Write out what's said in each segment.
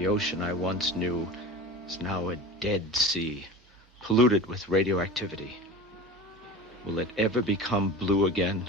The ocean I once knew is now a dead sea, polluted with radioactivity. Will it ever become blue again?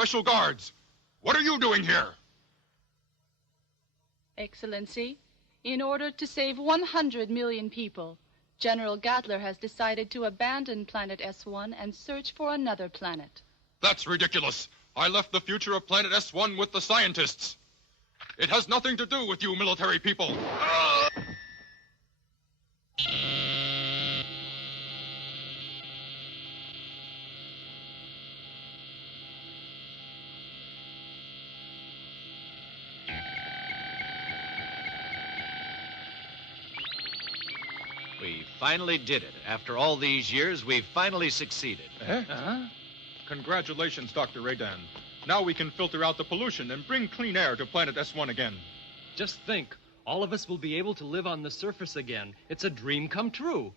Special Guards, what are you doing here? Excellency, in order to save 100 million people, General Gatler has decided to abandon Planet S1 and search for another planet. That's ridiculous. I left the future of Planet S1 with the scientists. It has nothing to do with you military people. We finally did it. After all these years, we've finally succeeded. Congratulations, Dr. Radan. Now we can filter out the pollution and bring clean air to planet S1 again. Just think, all of us will be able to live on the surface again. It's a dream come true.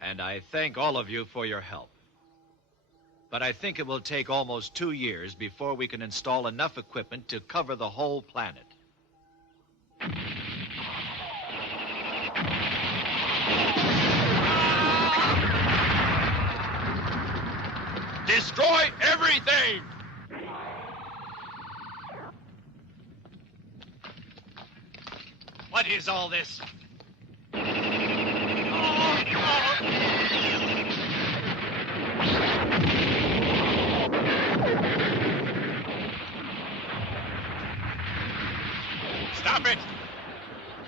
And I thank all of you for your help. But I think it will take almost 2 years before we can install enough equipment to cover the whole planet. Destroy everything! What is all this? Stop it!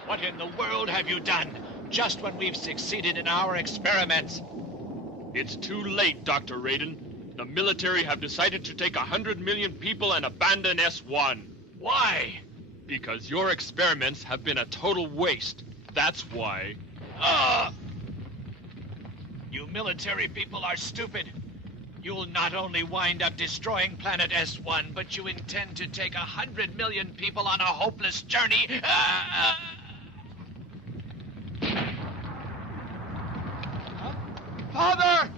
What in the world have you done? Just when we've succeeded in our experiments. It's too late, Dr. Radan. The military have decided to take 100 million people and abandon S1. Why? Because your experiments have been a total waste. That's why. You military people are stupid. You'll not only wind up destroying planet S1, but you intend to take 100 million people on a hopeless journey. Father!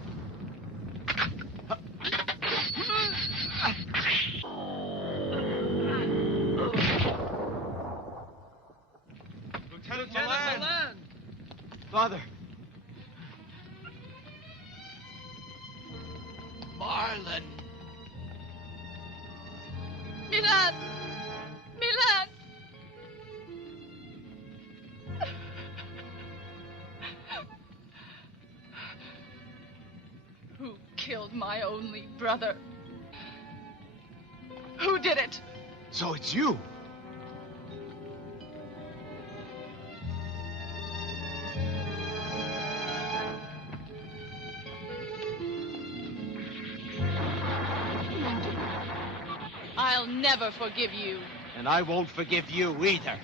Lieutenant Milan! Father! Marlon. Milan! Milan! Who killed my only brother? Who did it? So it's you! I'll never forgive you. And I won't forgive you either.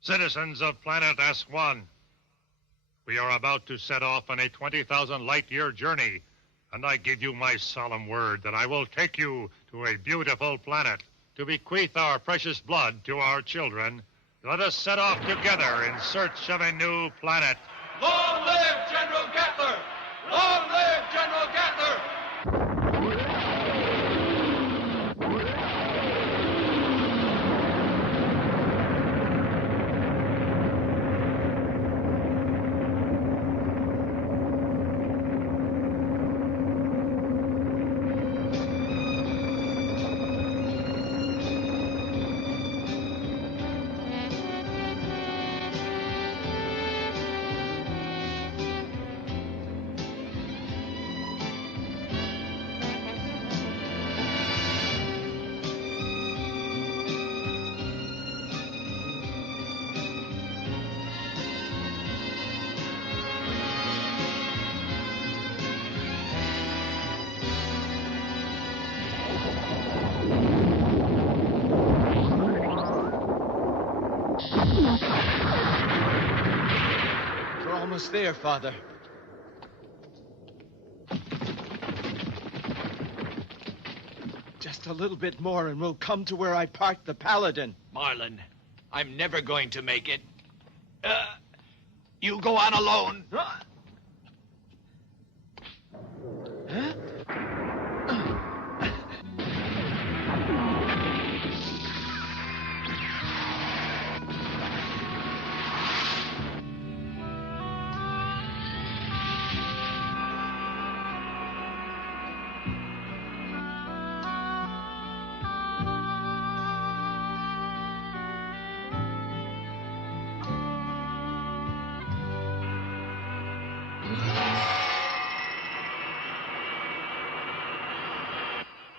Citizens of planet S1, we are about to set off on a 20,000 light-year journey, and I give you my solemn word that I will take you to a beautiful planet to bequeath our precious blood to our children. Let us set off together in search of a new planet. Long live General Gatler! Long live General Gatler! We're almost there, Father. Just a little bit more and we'll come to where I parked the Paladin. Marlon, I'm never going to make it. You go on alone. Huh?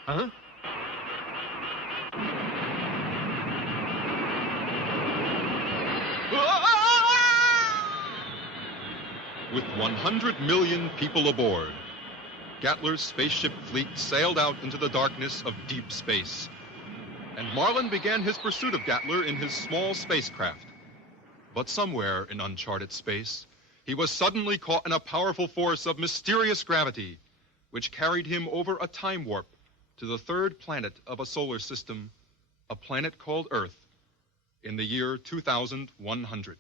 Huh? With 100 million people aboard, Gatler's spaceship fleet sailed out into the darkness of deep space. And Marlin began his pursuit of Gatler in his small spacecraft. But somewhere in uncharted space, he was suddenly caught in a powerful force of mysterious gravity, which carried him over a time warp to the third planet of a solar system, a planet called Earth, in the year 2100.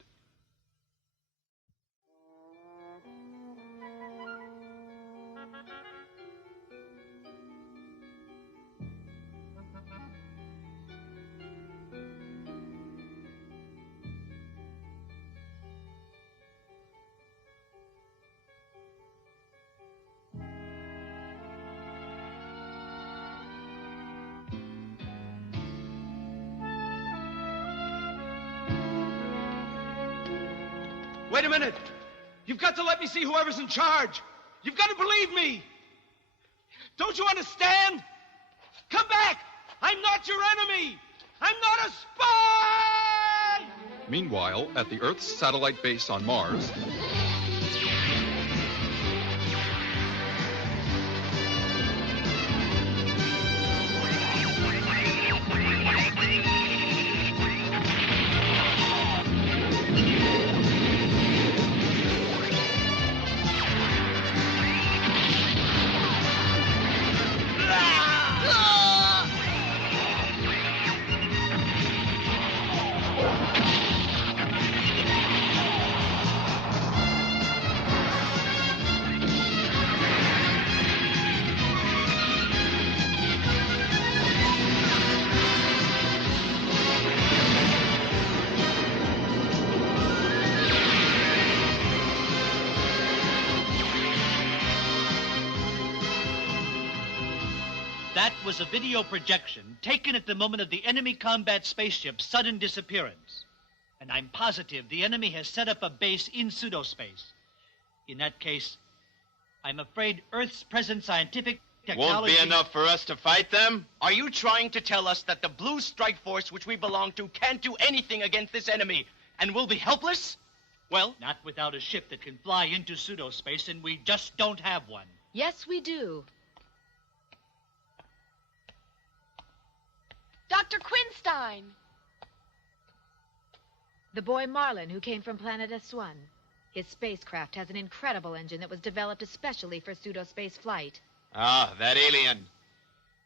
Wait a minute. You've got to let me see whoever's in charge. You've got to believe me. Don't you understand? Come back. I'm not your enemy. I'm not a spy. Meanwhile, at the Earth's satellite base on Mars, That was a video projection taken at the moment of the enemy combat spaceship's sudden disappearance. And I'm positive the enemy has set up a base in pseudospace. In that case, I'm afraid Earth's present scientific technology... Won't be enough for us to fight them? Are you trying to tell us that the Blue Strike Force, which we belong to, can't do anything against this enemy, and we'll be helpless? Well, not without a ship that can fly into pseudospace, and we just don't have one. Yes, we do. Dr. Quinstein! The boy Marlin, who came from planet S1. His spacecraft has an incredible engine that was developed especially for pseudospace flight. Ah, that alien.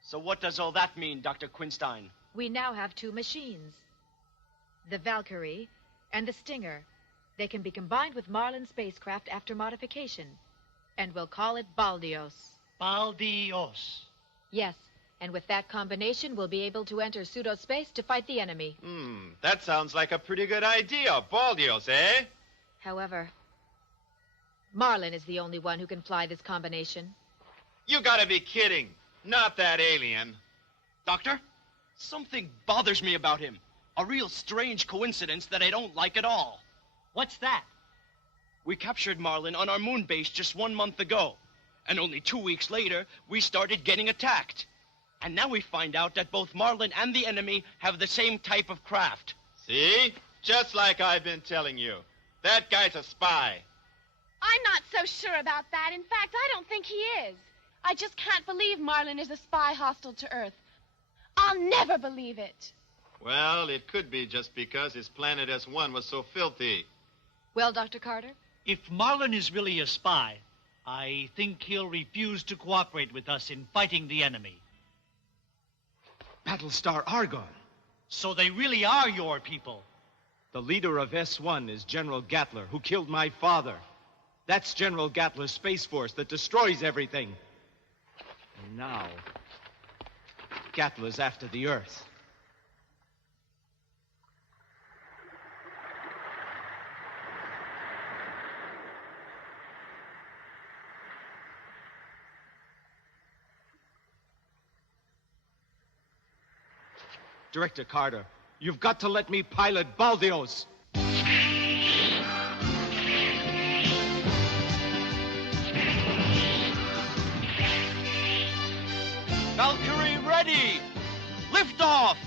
So what does all that mean, Dr. Quinstein? We now have two machines. The Valkyrie and the Stinger. They can be combined with Marlin's spacecraft after modification. And we'll call it Baldios. Baldios. Yes, and with that combination, we'll be able to enter pseudospace to fight the enemy. That sounds like a pretty good idea. Baldios, eh? However, Marlin is the only one who can fly this combination. You gotta be kidding. Not that alien. Doctor, something bothers me about him. A real strange coincidence that I don't like at all. What's that? We captured Marlin on our moon base just 1 month ago. And only 2 weeks later, we started getting attacked. And now we find out that both Marlin and the enemy have the same type of craft. See? Just like I've been telling you. That guy's a spy. I'm not so sure about that. In fact, I don't think he is. I just can't believe Marlin is a spy hostile to Earth. I'll never believe it. Well, it could be just because his planet S1 was so filthy. Well, Dr. Carter? If Marlin is really a spy, I think he'll refuse to cooperate with us in fighting the enemy. Battlestar Argon. So they really are your people. The leader of S1 is General Gatler, who killed my father. That's General Gatler's Space Force that destroys everything. And now, Gatler's after the Earth. Director Carter, you've got to let me pilot Baldios. Valkyrie ready! Lift off!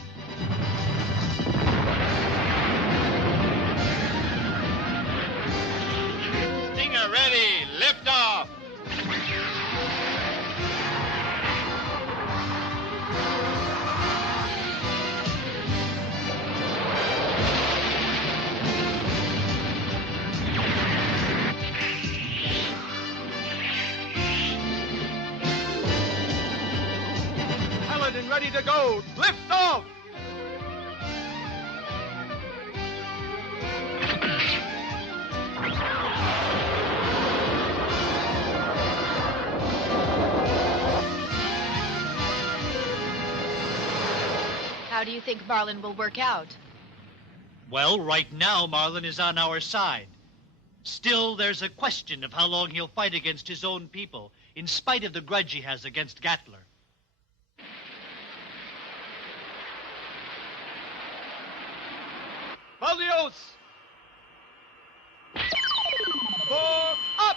Stinger ready! Lift off! to go. Lift off! How do you think Marlin will work out? Well, right now, Marlin is on our side. Still, there's a question of how long he'll fight against his own people, in spite of the grudge he has against Gatler. Baldios! Up!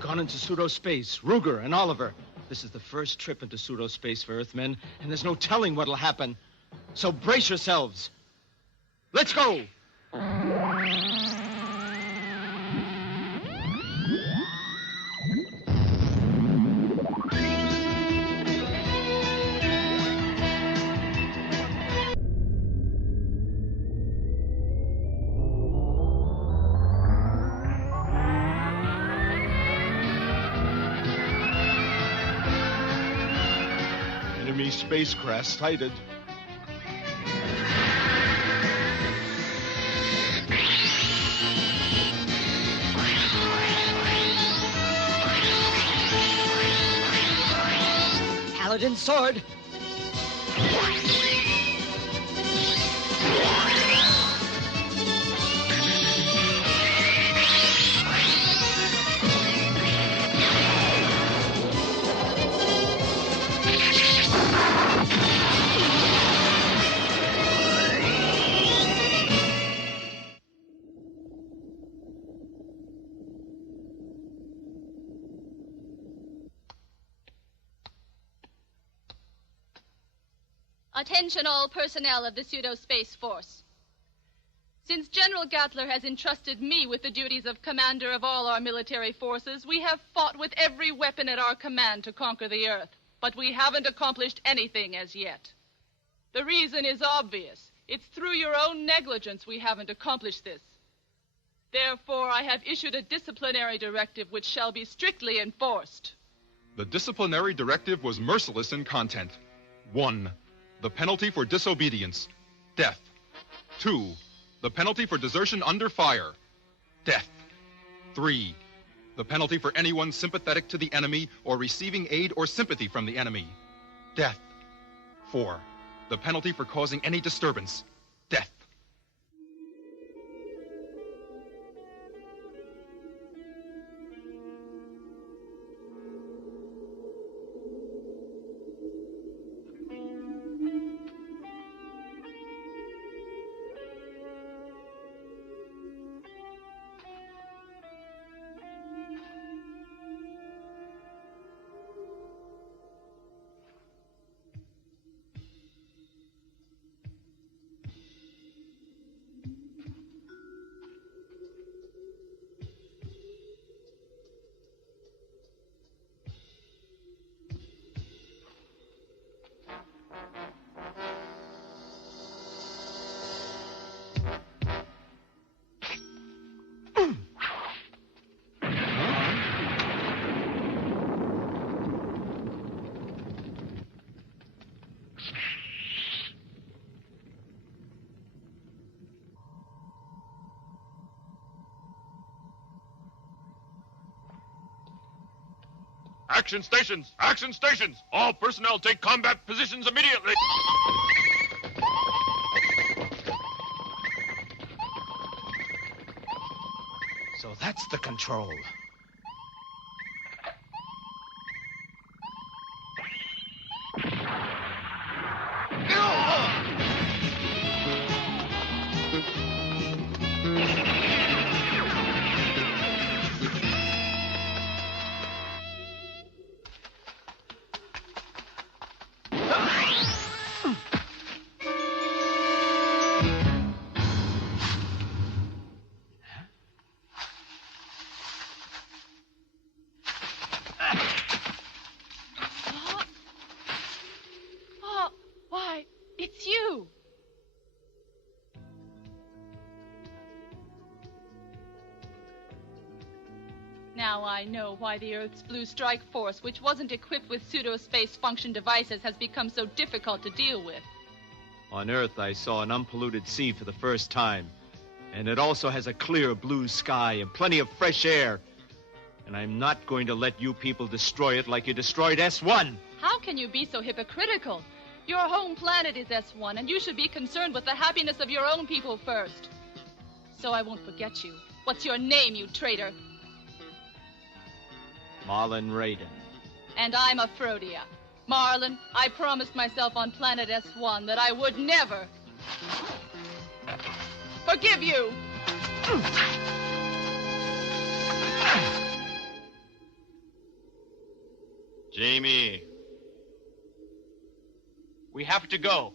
Gone into pseudo-space. Ruger and Oliver. This is the first trip into pseudo-space for Earthmen, and there's no telling what'll happen. So brace yourselves. Let's go! Enemy spacecraft sighted. Paladin sword. Attention all personnel of the Pseudo Space Force. Since General Gatler has entrusted me with the duties of commander of all our military forces, we have fought with every weapon at our command to conquer the Earth. But we haven't accomplished anything as yet. The reason is obvious. It's through your own negligence we haven't accomplished this. Therefore, I have issued a disciplinary directive which shall be strictly enforced. The disciplinary directive was merciless in content. 1. The penalty for disobedience, death. 2. The penalty for desertion under fire, death. 3. The penalty for anyone sympathetic to the enemy or receiving aid or sympathy from the enemy, death. 4. The penalty for causing any disturbance, death. Action stations! Action stations! All personnel take combat positions immediately! So that's the control. Now I know why the Earth's Blue Strike Force, which wasn't equipped with pseudo-space function devices, has become so difficult to deal with. On Earth, I saw an unpolluted sea for the first time. And it also has a clear blue sky and plenty of fresh air. And I'm not going to let you people destroy it like you destroyed S1. How can you be so hypocritical? Your home planet is S1, and you should be concerned with the happiness of your own people first. So I won't forget you. What's your name, you traitor? Marlon Raiden. And I'm Aphrodia. Marlon, I promised myself on planet S1 that I would never forgive you. Jamie. We have to go.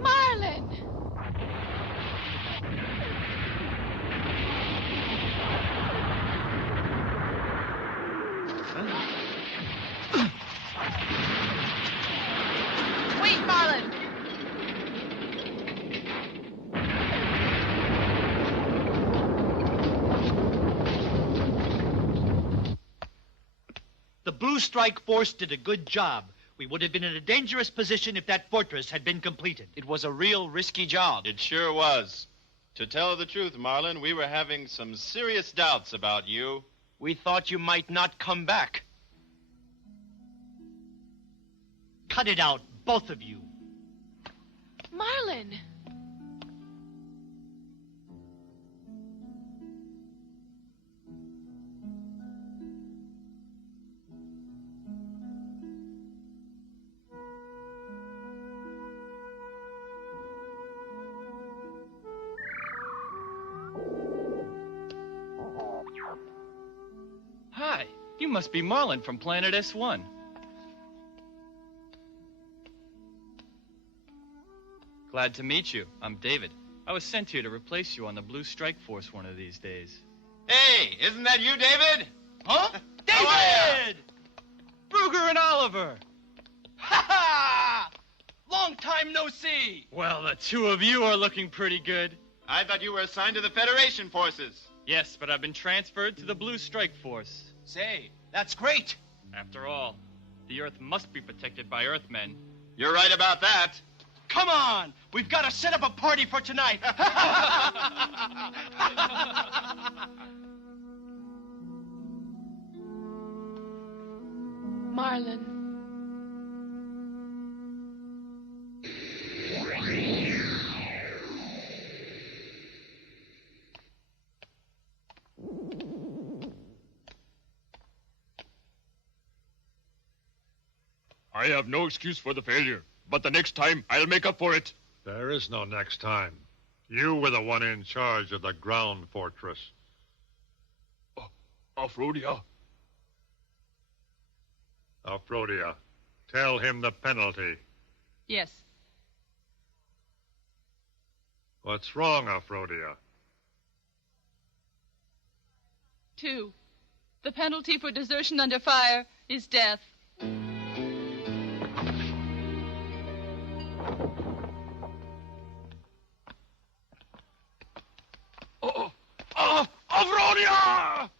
Marlon! Wait, Marlon! The Blue Strike Force did a good job. We would have been in a dangerous position if that fortress had been completed. It was a real risky job. It sure was. To tell the truth, Marlon, we were having some serious doubts about you. We thought you might not come back. Cut it out, both of you. Marlon! You must be Marlin from planet S1. Glad to meet you. I'm David. I was sent here to replace you on the Blue Strike Force one of these days. Hey, isn't that you, David? Huh? David! Ruger and Oliver! Ha ha! Long time no see. Well, the two of you are looking pretty good. I thought you were assigned to the Federation forces. Yes, but I've been transferred to the Blue Strike Force. Say, that's great. After all, the Earth must be protected by Earthmen. You're right about that. Come on, we've got to set up a party for tonight. Marlin. I have no excuse for the failure, but the next time I'll make up for it. There is no next time. You were the one in charge of the ground fortress. Aphrodia. Aphrodia, tell him the penalty. Yes. What's wrong, Aphrodia? 2. The penalty for desertion under fire is death. Aphrodia!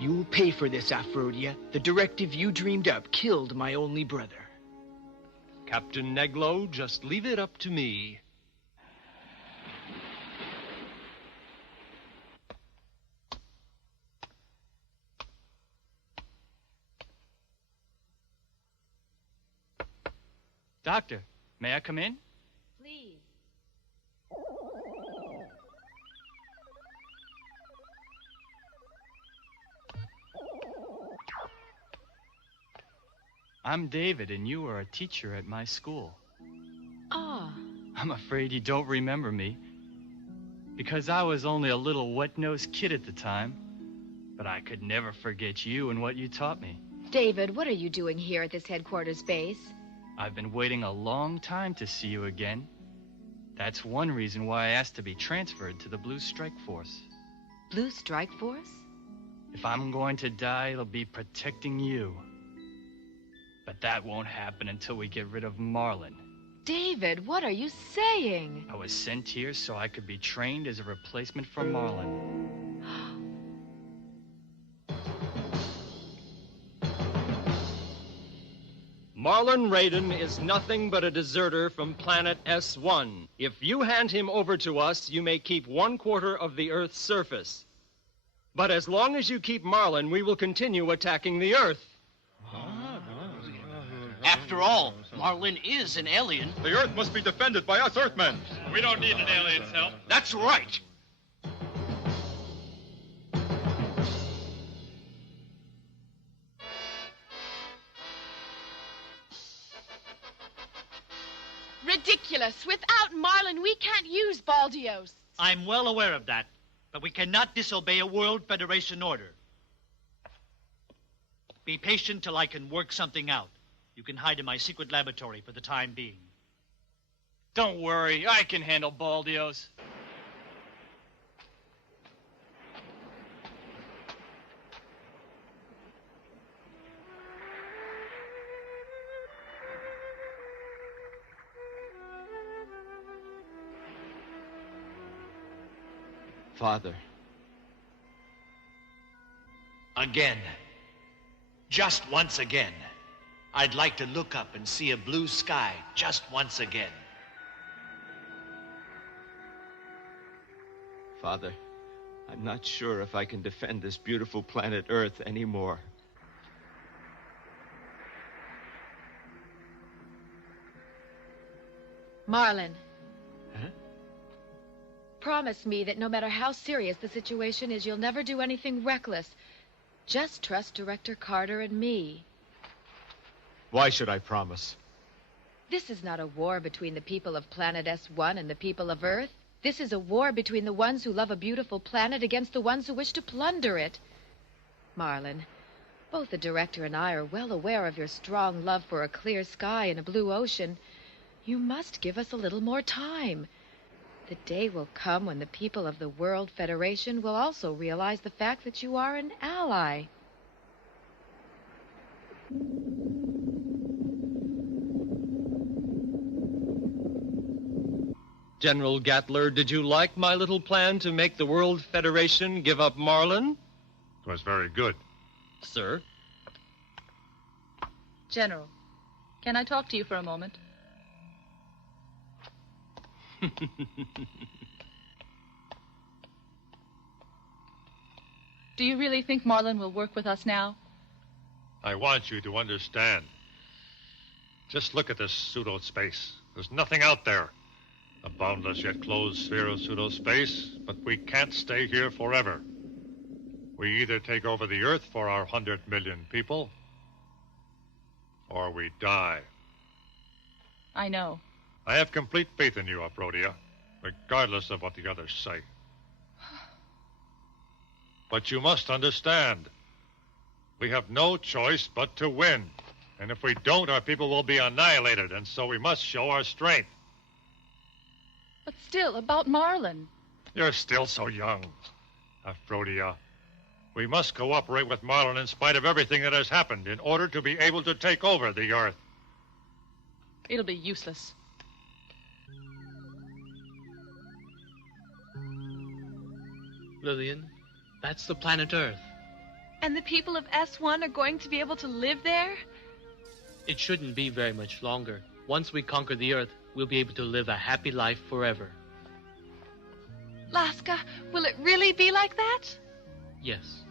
You'll pay for this, Aphrodia. The directive you dreamed up killed my only brother. Captain Neglo, just leave it up to me. Doctor, may I come in? Please. I'm David, and you are a teacher at my school. Ah. I'm afraid you don't remember me, because I was only a little wet-nosed kid at the time. But I could never forget you and what you taught me. David, what are you doing here at this headquarters base? I've been waiting a long time to see you again. That's one reason why I asked to be transferred to the Blue Strike Force. Blue Strike Force? If I'm going to die, it'll be protecting you. But that won't happen until we get rid of Marlin. David, what are you saying? I was sent here so I could be trained as a replacement for Marlin. Marlin Raiden is nothing but a deserter from planet S1. If you hand him over to us, you may keep 1/4 of the Earth's surface. But as long as you keep Marlin, we will continue attacking the Earth. After all, Marlin is an alien. The Earth must be defended by us Earthmen. We don't need an alien's help. That's right. Ridiculous. Without Marlin, we can't use Baldios. I'm well aware of that, but we cannot disobey a World Federation order. Be patient till I can work something out. You can hide in my secret laboratory for the time being. Don't worry, I can handle Baldios. Father. Again. Just once again. I'd like to look up and see a blue sky just once again. Father, I'm not sure if I can defend this beautiful planet Earth anymore. Marlin. Huh? Promise me that no matter how serious the situation is, you'll never do anything reckless. Just trust Director Carter and me. Why should I promise? This is not a war between the people of planet S1 and the people of Earth. This is a war between the ones who love a beautiful planet against the ones who wish to plunder it. Marlin, both the director and I are well aware of your strong love for a clear sky and a blue ocean. You must give us a little more time. The day will come when the people of the World Federation will also realize the fact that you are an ally. General Gatler, did you like my little plan to make the World Federation give up Marlin? It was very good. Sir? General, can I talk to you for a moment? Do you really think Marlin will work with us now? I want you to understand. Just look at this pseudo-space. There's nothing out there. A boundless yet closed sphere of pseudo-space, but we can't stay here forever. We either take over the Earth for our 100 million people, or we die. I know. I have complete faith in you, Aphrodia, regardless of what the others say. But you must understand, we have no choice but to win. And if we don't, our people will be annihilated, and so we must show our strength. But still, about Marlin. You're still so young, Aphrodia. We must cooperate with Marlin in spite of everything that has happened in order to be able to take over the Earth. It'll be useless. Lillian, that's the planet Earth. And the people of S1 are going to be able to live there? It shouldn't be very much longer. Once we conquer the Earth, we'll be able to live a happy life forever. Laska, will it really be like that? Yes.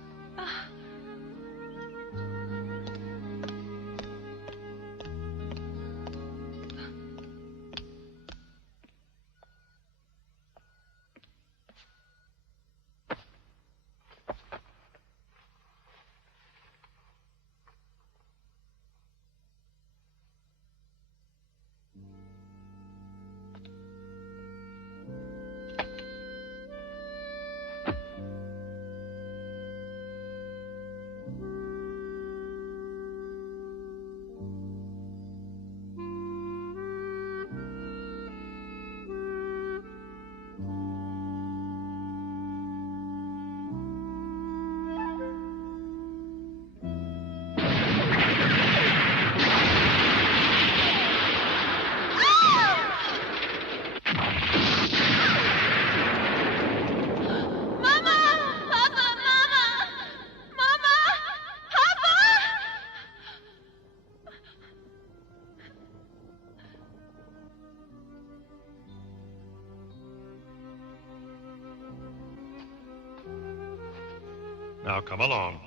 Now come along.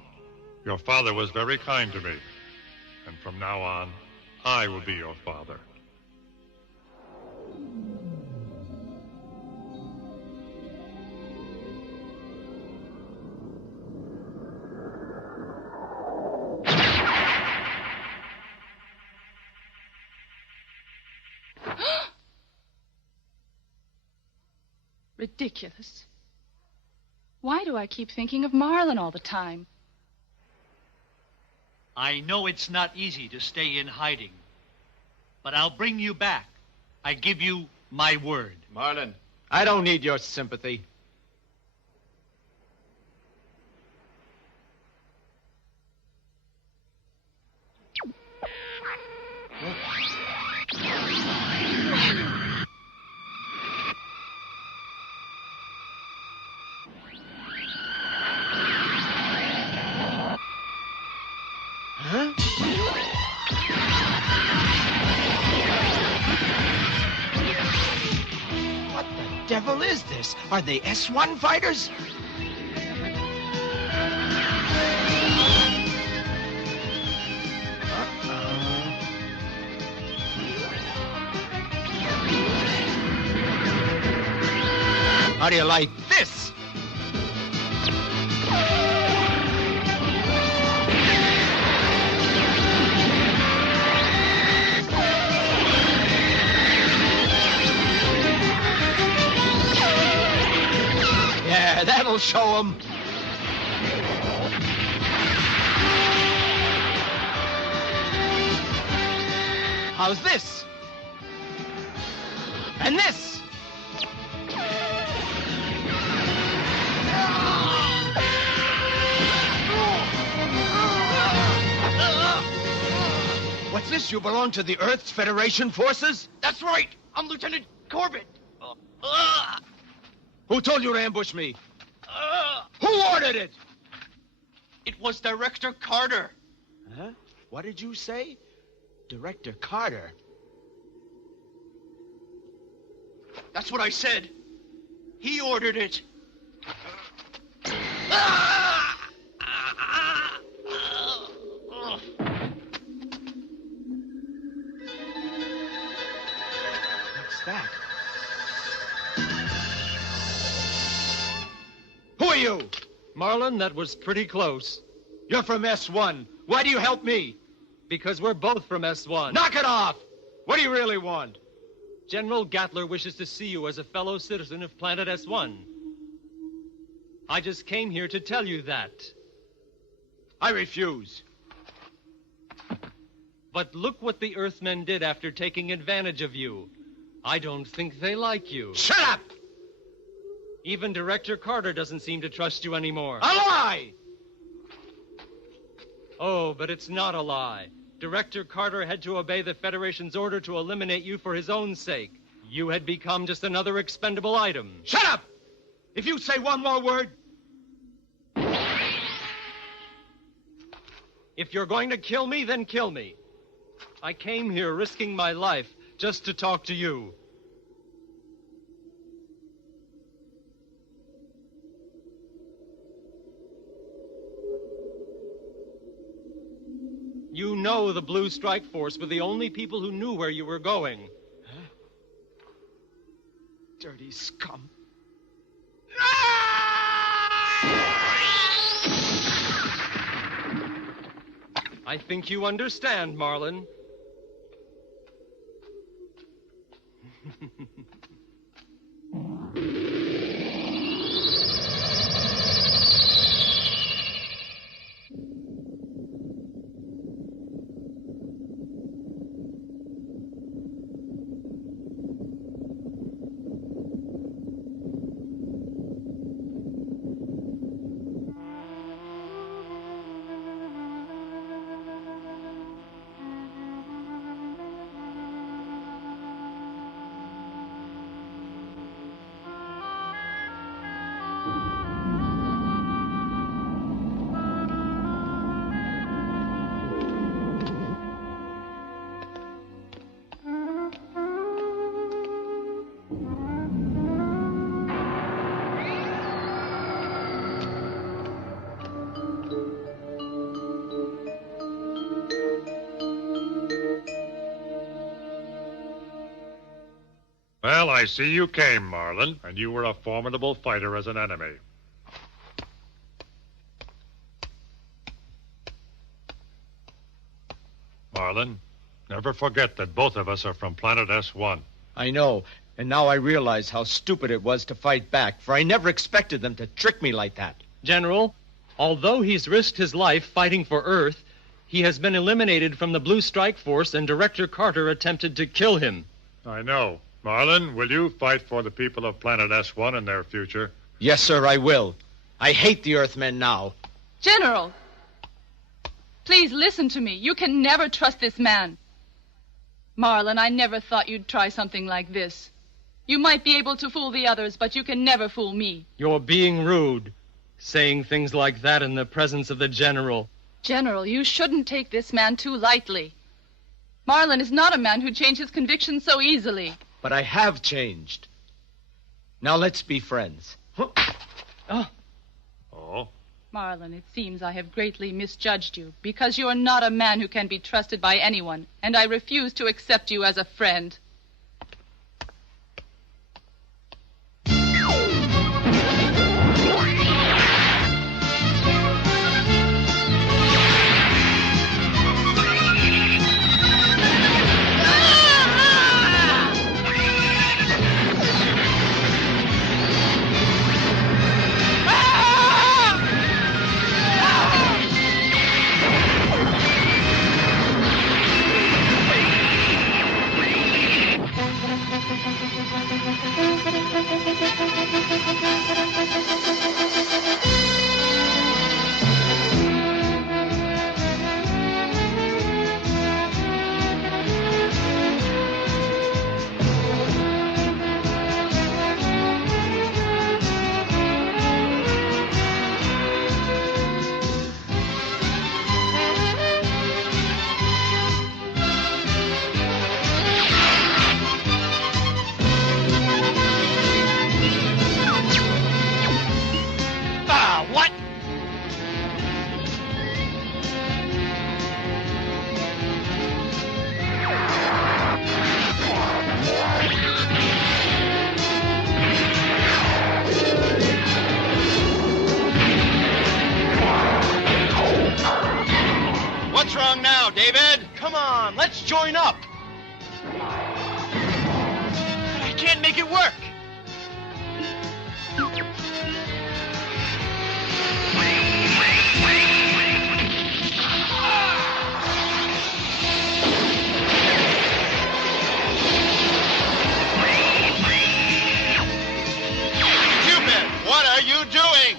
Your father was very kind to me. And from now on, I will be your father. Ridiculous. Why do I keep thinking of Marlin all the time? I know it's not easy to stay in hiding, but I'll bring you back. I give you my word. Marlin, I don't need your sympathy. What the devil is this? Are they S1 fighters? How do you like this? Yeah, that'll show 'em. How's this? And this? What's this? You belong to the Earth's Federation forces? That's right. I'm Lieutenant Corbett. Who told you to ambush me? Who ordered it? It was Director Carter. Huh? What did you say? Director Carter? That's what I said. He ordered it. What's that? Who are you? Marlin, that was pretty close. You're from S1. Why do you help me? Because we're both from S1. Knock it off! What do you really want? General Gatler wishes to see you as a fellow citizen of planet S1. I just came here to tell you that. I refuse. But look what the Earthmen did after taking advantage of you. I don't think they like you. Shut up! Even Director Carter doesn't seem to trust you anymore. A lie! Oh, but it's not a lie. Director Carter had to obey the Federation's order to eliminate you for his own sake. You had become just another expendable item. Shut up! If you say one more word... If you're going to kill me, then kill me. I came here risking my life just to talk to you. You know the Blue Strike Force were the only people who knew where you were going. Huh? Dirty scum. I think you understand, Marlin. Well, I see you came, Marlin, and you were a formidable fighter as an enemy. Marlin, never forget that both of us are from planet S1. I know, and now I realize how stupid it was to fight back, for I never expected them to trick me like that. General, although he's risked his life fighting for Earth, he has been eliminated from the Blue Strike Force, and Director Carter attempted to kill him. I know. Marlin, will you fight for the people of planet S1 and their future? Yes, sir, I will. I hate the Earthmen now. General, please listen to me. You can never trust this man. Marlin, I never thought you'd try something like this. You might be able to fool the others, but you can never fool me. You're being rude, saying things like that in the presence of the General. General, you shouldn't take this man too lightly. Marlin is not a man who changes convictions so easily. But I have changed. Now let's be friends. Oh? Marlin, it seems I have greatly misjudged you, because you are not a man who can be trusted by anyone, and I refuse to accept you as a friend. What's wrong now, David? Come on, let's join up. I can't make it work. What are you doing?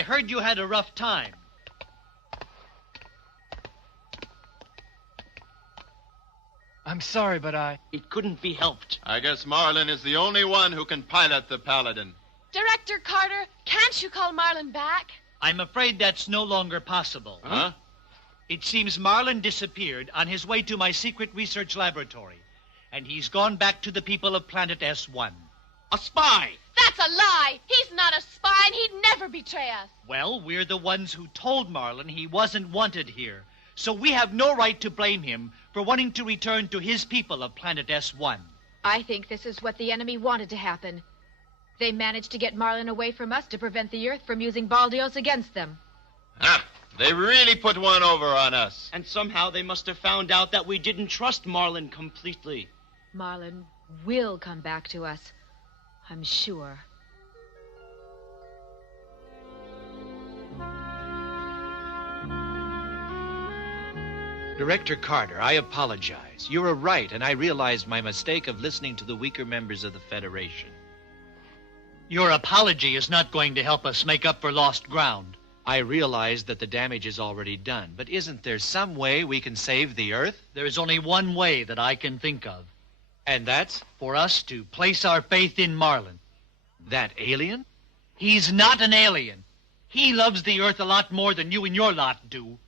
I heard you had a rough time. I'm sorry, but It couldn't be helped. I guess Marlin is the only one who can pilot the Paladin. Director Carter, can't you call Marlin back? I'm afraid that's no longer possible. Huh? It seems Marlin disappeared on his way to my secret research laboratory, and he's gone back to the people of planet S1. A spy! That's a lie! He's not a spy, and he'd never betray us. Well, we're the ones who told Marlin he wasn't wanted here, so we have no right to blame him for wanting to return to his people of planet S1. I think this is what the enemy wanted to happen. They managed to get Marlin away from us to prevent the Earth from using Baldios against them. Ah, they really put one over on us. And somehow they must have found out that we didn't trust Marlin completely. Marlin will come back to us, I'm sure. Director Carter, I apologize. You were right, and I realized my mistake of listening to the weaker members of the Federation. Your apology is not going to help us make up for lost ground. I realize that the damage is already done, but isn't there some way we can save the Earth? There's only one way that I can think of. And that's? For us to place our faith in Marlin. That alien? He's not an alien. He loves the Earth a lot more than you and your lot do.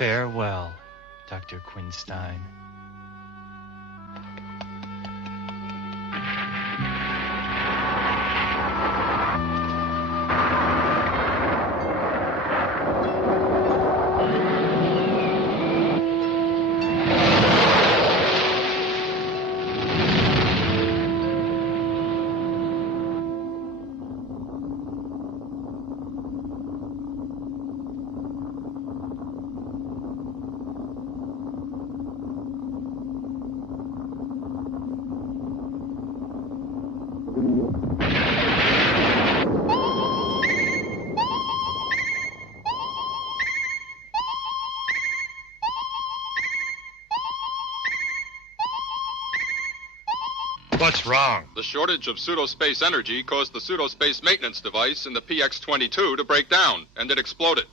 farewell, Dr. Quinstein. What's wrong? The shortage of pseudospace energy caused the pseudospace maintenance device in the PX-22 to break down, and it exploded.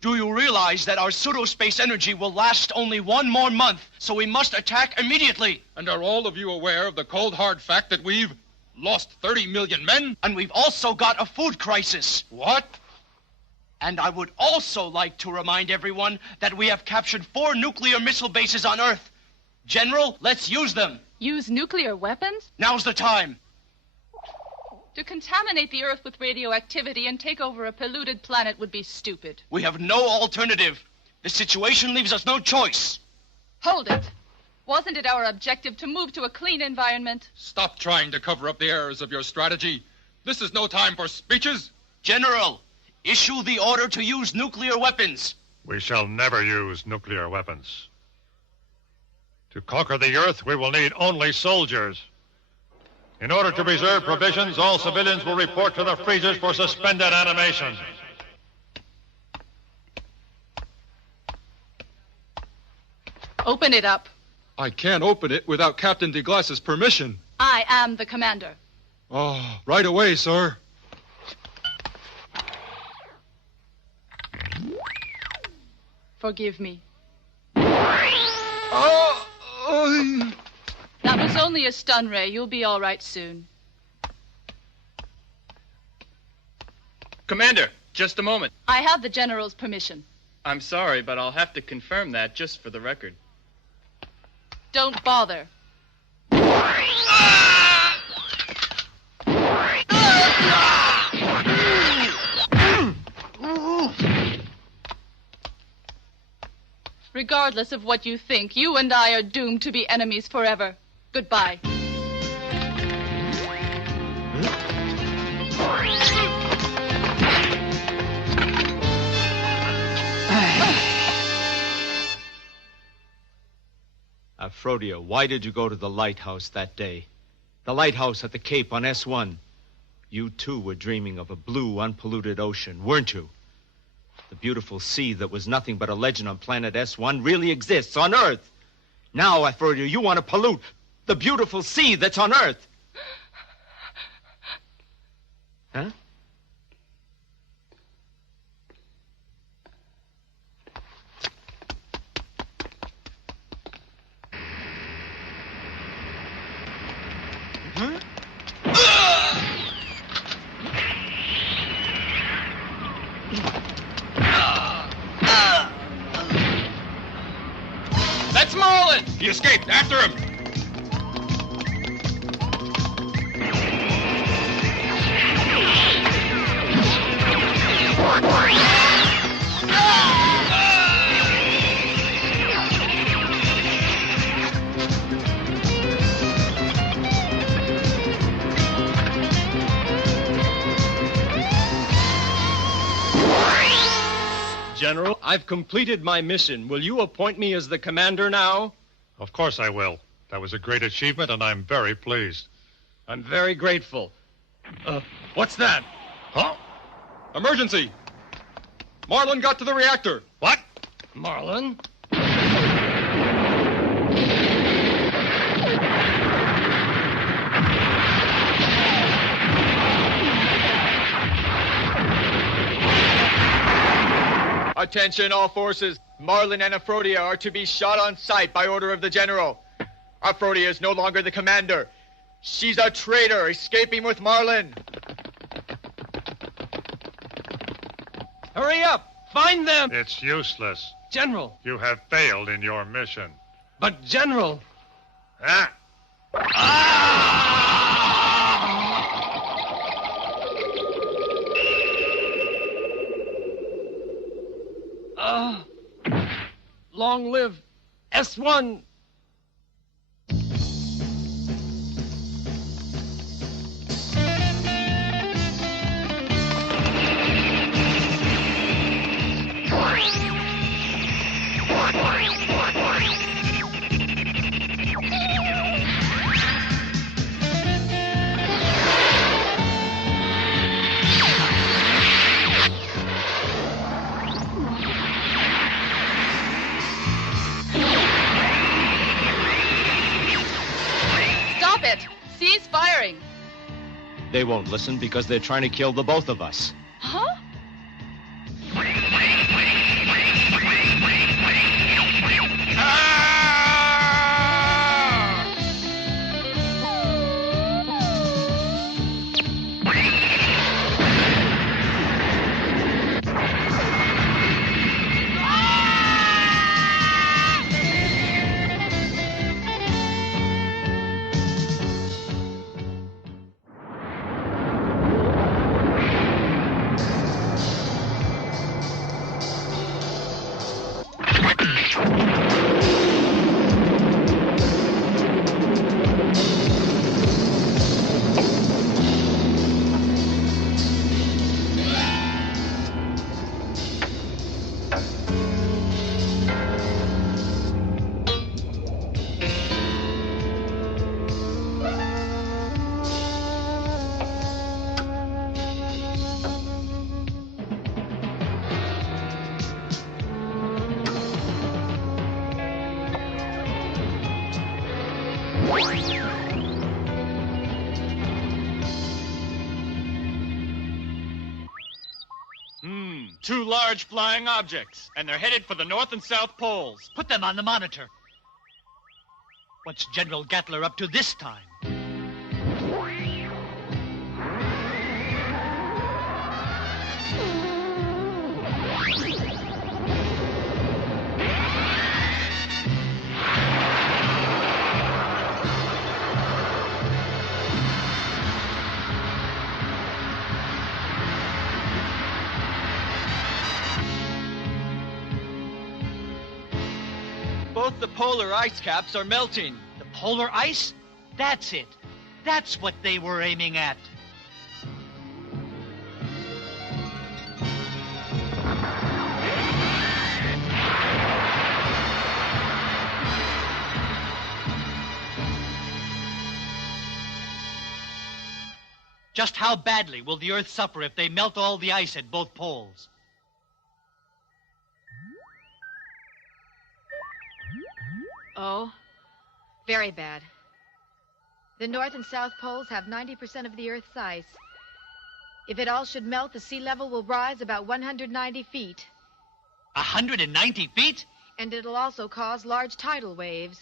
Do you realize that our pseudospace energy will last only one more month, so we must attack immediately? And are all of you aware of the cold, hard fact that we've lost 30 million men? And we've also got a food crisis. What? And I would also like to remind everyone that we have captured 4 nuclear missile bases on Earth. General, let's use them. Use nuclear weapons? Now's the time. To contaminate the Earth with radioactivity and take over a polluted planet would be stupid. We have no alternative. The situation leaves us no choice. Hold it. Wasn't it our objective to move to a clean environment? Stop trying to cover up the errors of your strategy. This is no time for speeches. General, issue the order to use nuclear weapons. We shall never use nuclear weapons. To conquer the Earth, we will need only soldiers. In order to preserve provisions, all civilians will report to the freezers for suspended animation. Open it up. I can't open it without Captain DeGlass's permission. I am the commander. Oh, right away, sir. Forgive me. Oh! That was only a stun ray. You'll be all right soon. Commander, just a moment. I have the General's permission. I'm sorry, but I'll have to confirm that just for the record. Don't bother. Regardless of what you think, you and I are doomed to be enemies forever. Goodbye. Aphrodite, why did you go to the lighthouse that day? The lighthouse at the Cape on S1. You, too, were dreaming of a blue, unpolluted ocean, weren't you? The beautiful sea that was nothing but a legend on planet S1 really exists on Earth. Now, Aphrodite, you want to pollute the beautiful sea that's on Earth. Huh? That's Marlin! He escaped. After him! General, I've completed my mission. Will you appoint me as the commander now? Of course I will. That was a great achievement, and I'm very pleased. I'm very grateful. What's that? Huh? Emergency! Marlin got to the reactor. What? Marlin? Attention, all forces. Marlin and Aphrodite are to be shot on sight by order of the General. Aphrodite is no longer the commander. She's a traitor, escaping with Marlin. Hurry up! Find them! It's useless. General! You have failed in your mission. But, General... Ah! Long live S1! Cease firing. They won't listen because they're trying to kill the both of us. Huh? Two large flying objects, and they're headed for the North and South Poles. Put them on the monitor. What's General Gatler up to this time? Both the polar ice caps are melting. The polar ice? That's it. That's what they were aiming at. Just how badly will the Earth suffer if they melt all the ice at both poles? Oh, very bad. The North and South Poles have 90% of the Earth's ice. If it all should melt, the sea level will rise about 190 feet. 190 feet? And it'll also cause large tidal waves.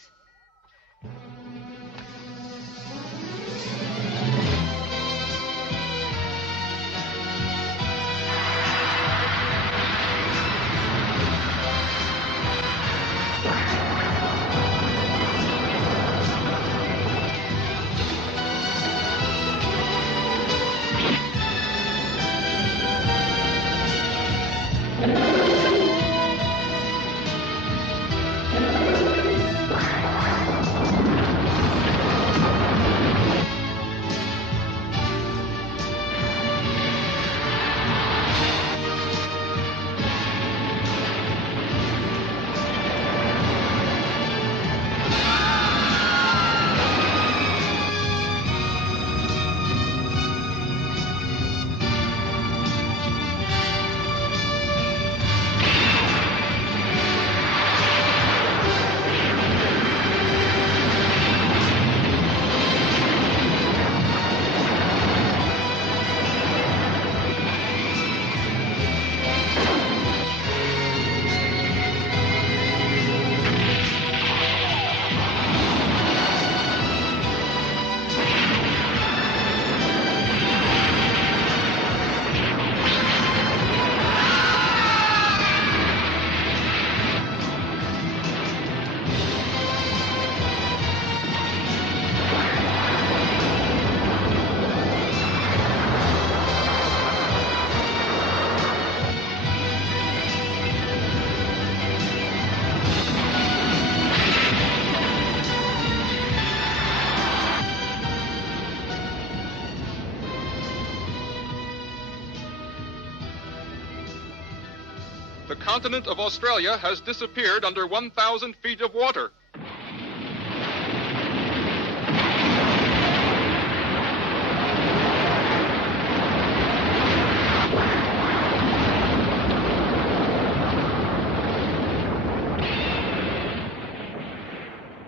The continent of Australia has disappeared under 1,000 feet of water.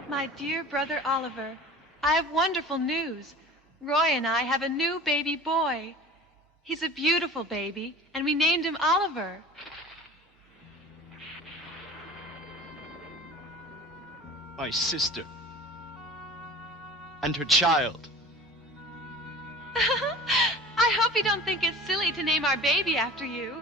My dear brother Oliver, I have wonderful news. Roy and I have a new baby boy. He's a beautiful baby, and we named him Oliver. My sister. And her child. I hope you don't think it's silly to name our baby after you.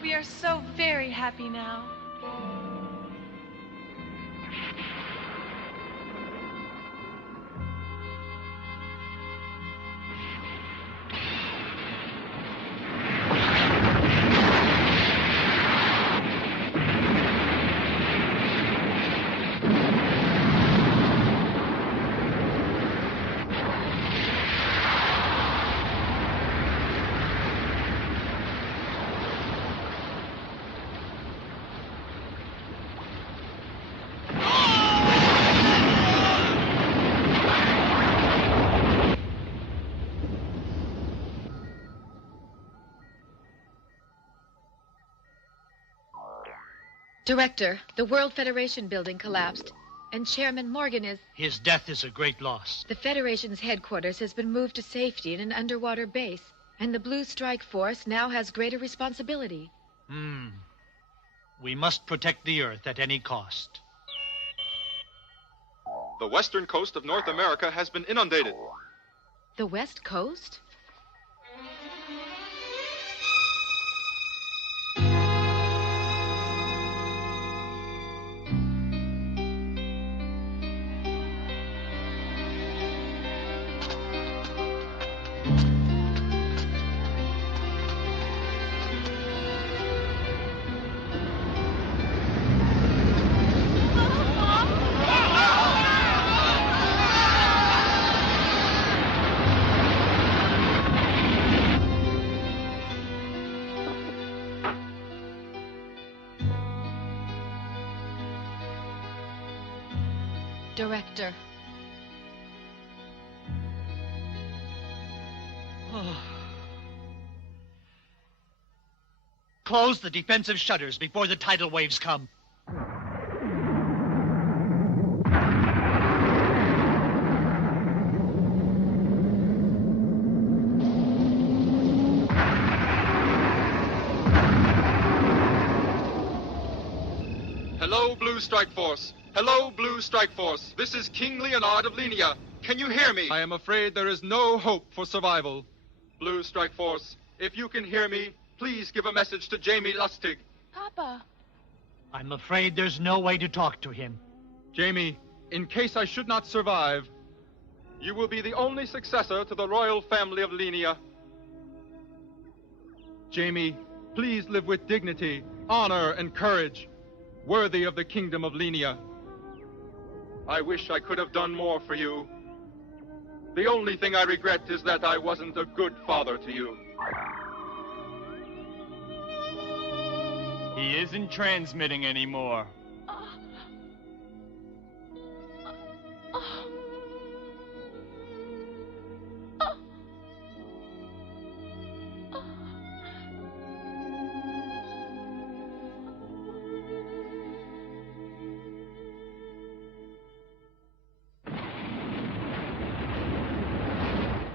We are so very happy now. Director, the World Federation building collapsed, and Chairman Morgan is... His death is a great loss. The Federation's headquarters has been moved to safety in an underwater base, and the Blue Strike Force now has greater responsibility. We must protect the Earth at any cost. The western coast of North America has been inundated. The West Coast? Director. Close the defensive shutters before the tidal waves come. Hello, Blue Strike Force. Hello, Blue Strike Force. This is King Leonard of Linia. Can you hear me? I am afraid there is no hope for survival. Blue Strike Force, if you can hear me, please give a message to Jamie Lustig. Papa. I'm afraid there's no way to talk to him. Jamie, in case I should not survive, you will be the only successor to the royal family of Linia. Jamie, please live with dignity, honor, and courage, worthy of the kingdom of Linia. I wish I could have done more for you. The only thing I regret is that I wasn't a good father to you. He isn't transmitting anymore.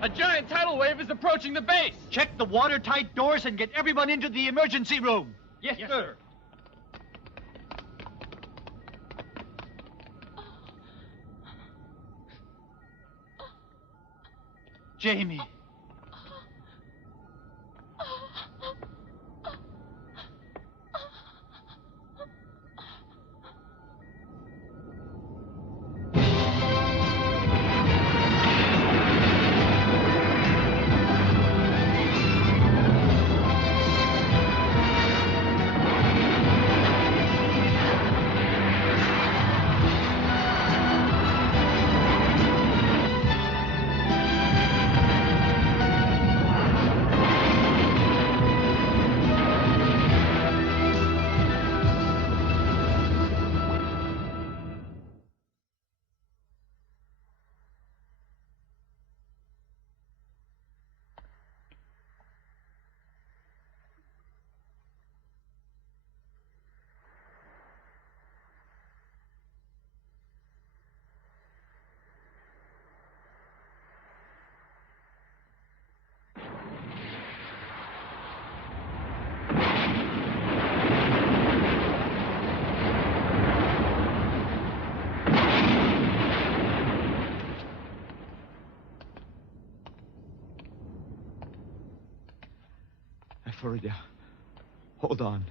A giant tidal wave is approaching the base. Check the watertight doors and get everyone into the emergency room. Yes, sir. Jamie. Florida, hold on.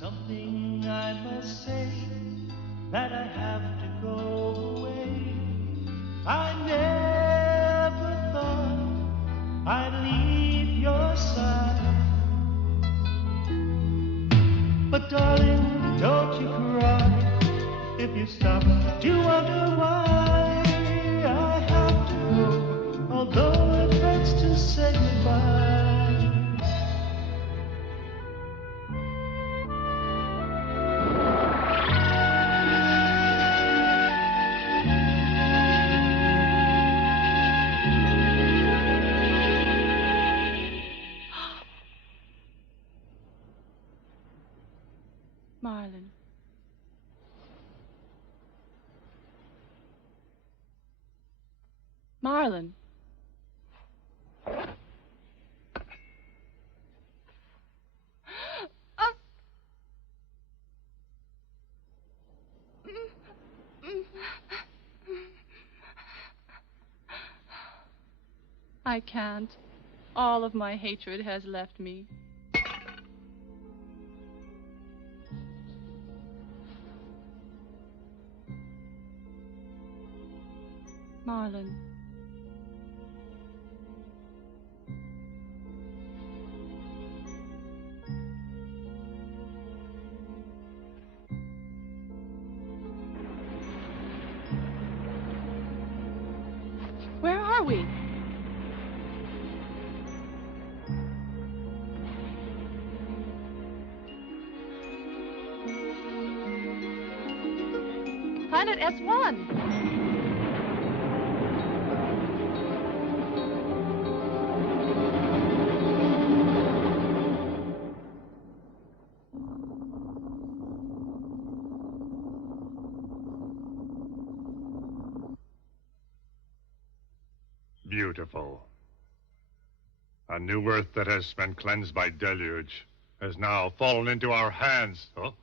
Something I must say that I have to go away. I never thought I'd leave your side. But darling, don't you cry. If you stop to wonder why I have to go, although it hurts to say goodbye. Marlin. Marlin. I can't. All of my hatred has left me. Marlin. Where are we? Planet S1. Beautiful. A new earth that has been cleansed by deluge has now fallen into our hands. Oh?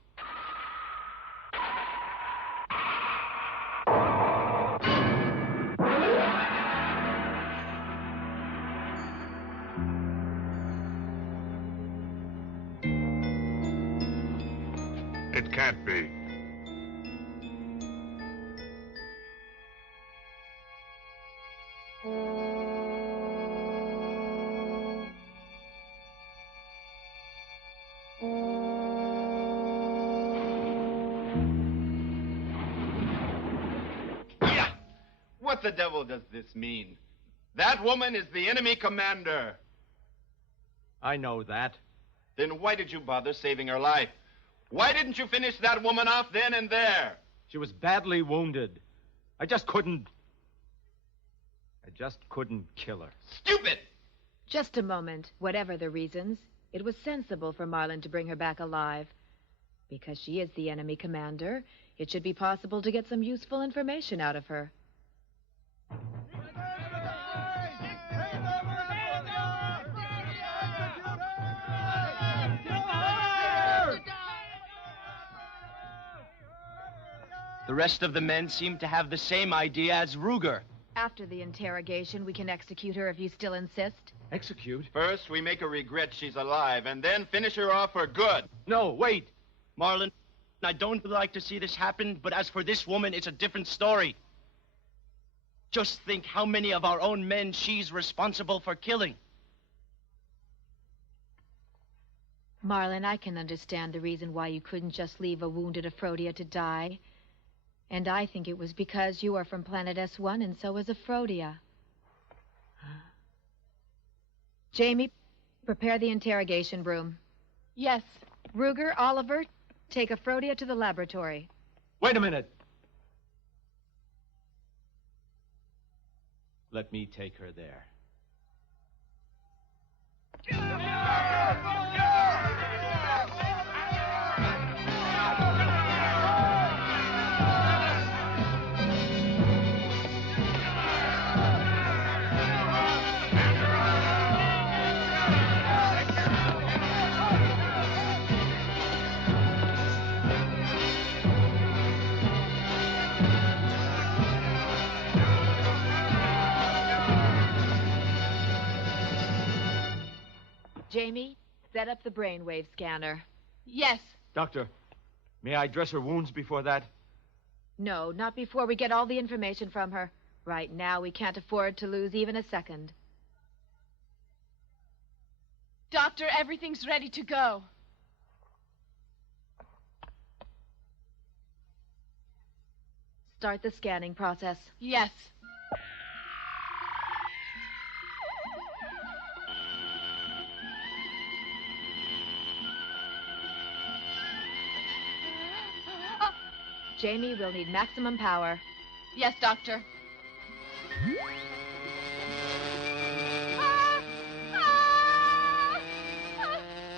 It can't be. What the devil does this mean? That woman is the enemy commander. I know that. Then why did you bother saving her life? Why didn't you finish that woman off then and there? She was badly wounded. I just couldn't kill her. Stupid! Just a moment. Whatever the reasons, it was sensible for Marlin to bring her back alive. Because she is the enemy commander, it should be possible to get some useful information out of her. The rest of the men seem to have the same idea as Ruger. After the interrogation, we can execute her if you still insist. Execute? First, we make her regret she's alive, and then finish her off for good. No, wait. Marlin, I don't like to see this happen, but as for this woman, it's a different story. Just think how many of our own men she's responsible for killing. Marlin, I can understand the reason why you couldn't just leave a wounded Aphrodia to die. And I think it was because you are from planet S1 and so is Aphrodia. Jamie, prepare the interrogation room. Yes. Ruger, Oliver, take Aphrodia to the laboratory. Wait a minute. Let me take her there. Jamie, set up the brainwave scanner. Yes. Doctor, may I dress her wounds before that? No, not before we get all the information from her. Right now, we can't afford to lose even a second. Doctor, everything's ready to go. Start the scanning process. Yes. Jamie, we'll need maximum power. Yes, Doctor.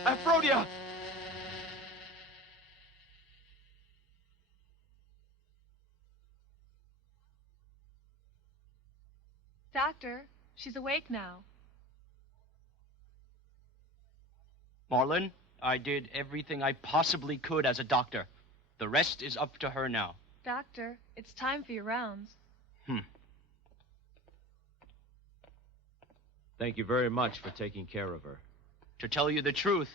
Aphrodia! Doctor, she's awake now. Marlin, I did everything I possibly could as a doctor. The rest is up to her now. Doctor, it's time for your rounds. Thank you very much for taking care of her. To tell you the truth,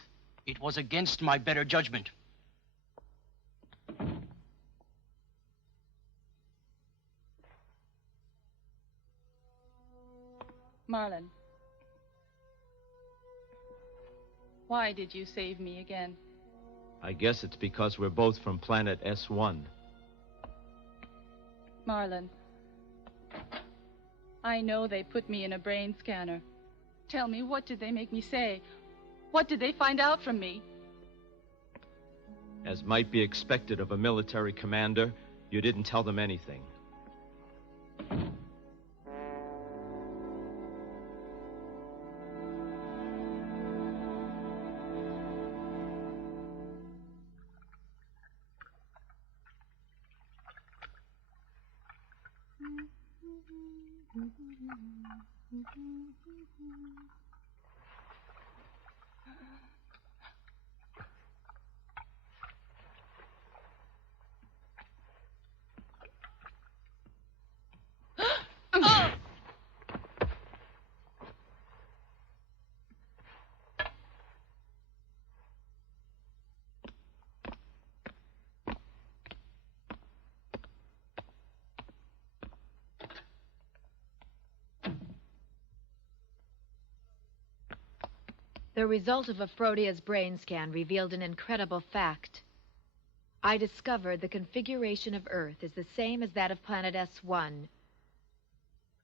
it was against my better judgment. Marlin. Why did you save me again? I guess it's because we're both from planet S1. Marlin. I know they put me in a brain scanner. Tell me, what did they make me say? What did they find out from me? As might be expected of a military commander, you didn't tell them anything. The result of Aphrodia's brain scan revealed an incredible fact. I discovered the configuration of Earth is the same as that of planet S1.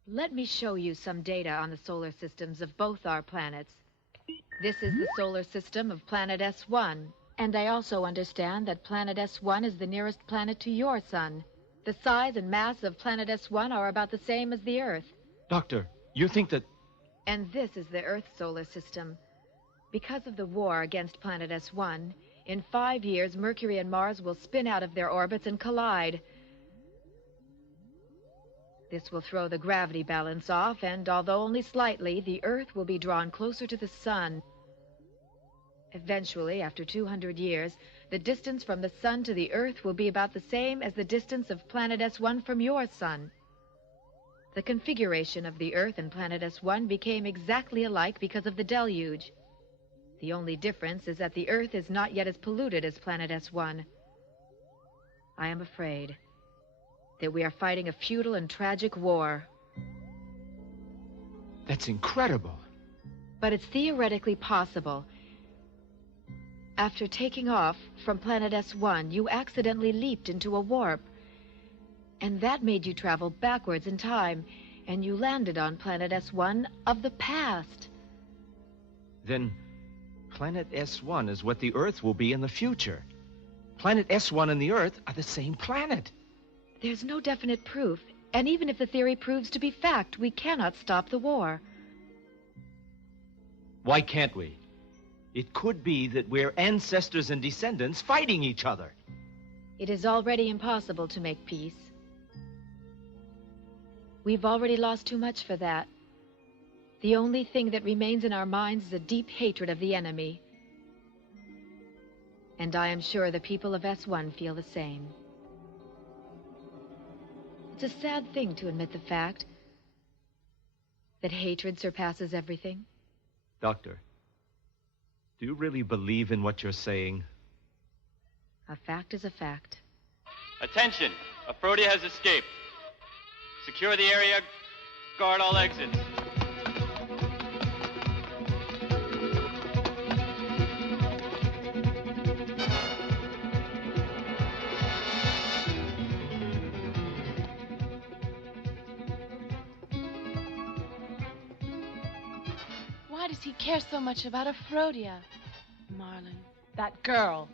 Let me show you some data on the solar systems of both our planets. This is the solar system of planet S1, and I also understand that planet S1 is the nearest planet to your sun. The size and mass of planet S1 are about the same as the Earth. Doctor, you think that... And this is the Earth solar system. Because of the war against planet S1, in 5 years, Mercury and Mars will spin out of their orbits and collide. This will throw the gravity balance off, and although only slightly, the Earth will be drawn closer to the Sun. Eventually, after 200 years, the distance from the Sun to the Earth will be about the same as the distance of planet S1 from your Sun. The configuration of the Earth and planet S1 became exactly alike because of the deluge. The only difference is that the Earth is not yet as polluted as planet S1. I am afraid that we are fighting a futile and tragic war. That's incredible. But it's theoretically possible. After taking off from planet S1, you accidentally leaped into a warp. And that made you travel backwards in time, and you landed on planet S1 of the past. Then planet S1 is what the Earth will be in the future. Planet S1 and the Earth are the same planet. There's no definite proof, and even if the theory proves to be fact, we cannot stop the war. Why can't we? It could be that we're ancestors and descendants fighting each other. It is already impossible to make peace. We've already lost too much for that. The only thing that remains in our minds is a deep hatred of the enemy. And I am sure the people of S1 feel the same. It's a sad thing to admit the fact that hatred surpasses everything. Doctor, do you really believe in what you're saying? A fact is a fact. Attention! Aphrodia has escaped. Secure the area. Guard all exits. Why does he care so much about Aphrodia? Marlin, that girl.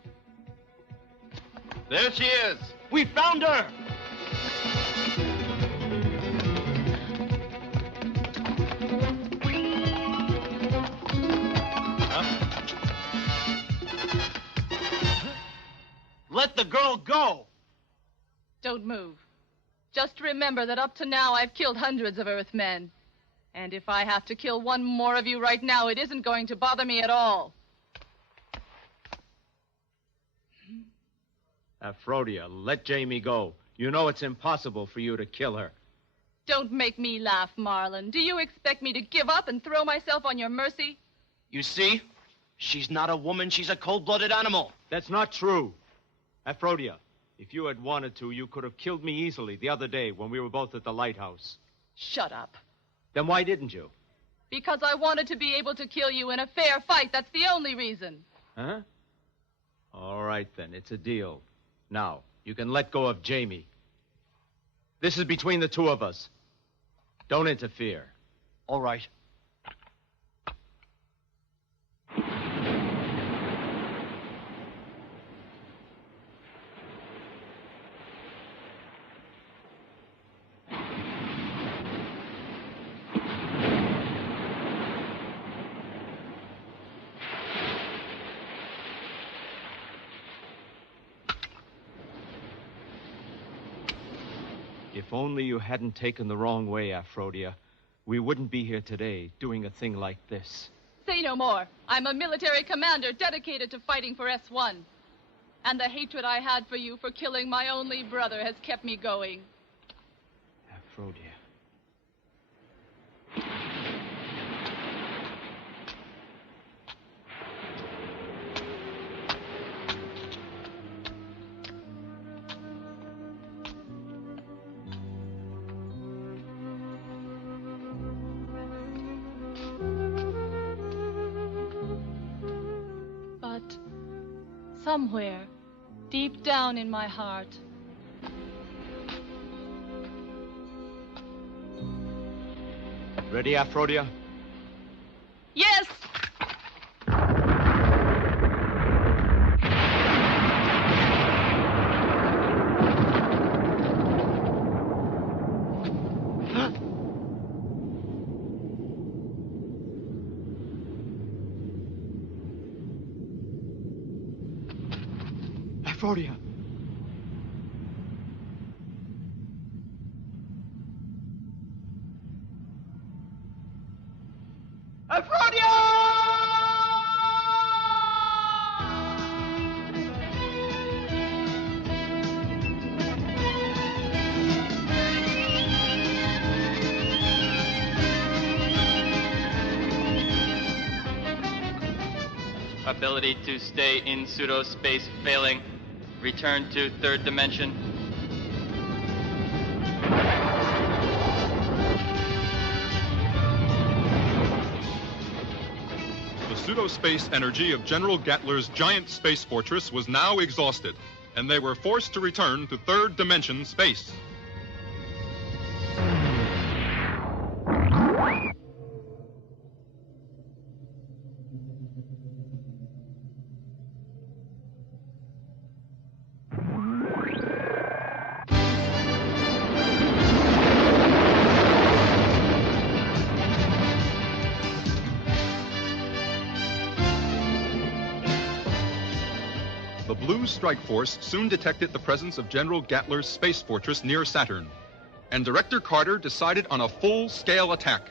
There she is. We found her! Let the girl go! Don't move. Just remember that up to now I've killed hundreds of Earthmen. And if I have to kill one more of you right now, it isn't going to bother me at all. Aphrodia, let Jamie go. You know it's impossible for you to kill her. Don't make me laugh, Marlin. Do you expect me to give up and throw myself on your mercy? You see? She's not a woman, she's a cold-blooded animal. That's not true. Aphrodia, if you had wanted to, you could have killed me easily the other day when we were both at the lighthouse. Shut up. Then why didn't you? Because I wanted to be able to kill you in a fair fight. That's the only reason. Huh? All right, then. It's a deal. Now, you can let go of Jamie. This is between the two of us. Don't interfere. All right. If only you hadn't taken the wrong way, Aphrodia, we wouldn't be here today doing a thing like this. Say no more. I'm a military commander dedicated to fighting for S1. And the hatred I had for you for killing my only brother has kept me going. Aphrodia. Somewhere, deep down in my heart. Ready, Aphrodia? Yes! Aphrodia. Ability to stay in pseudo-space failing. Return to third dimension. The pseudo-space energy of General Gatler's giant space fortress was now exhausted, and they were forced to return to third dimension space. The Blue Strike Force soon detected the presence of General Gatler's space fortress near Saturn, and Director Carter decided on a full-scale attack.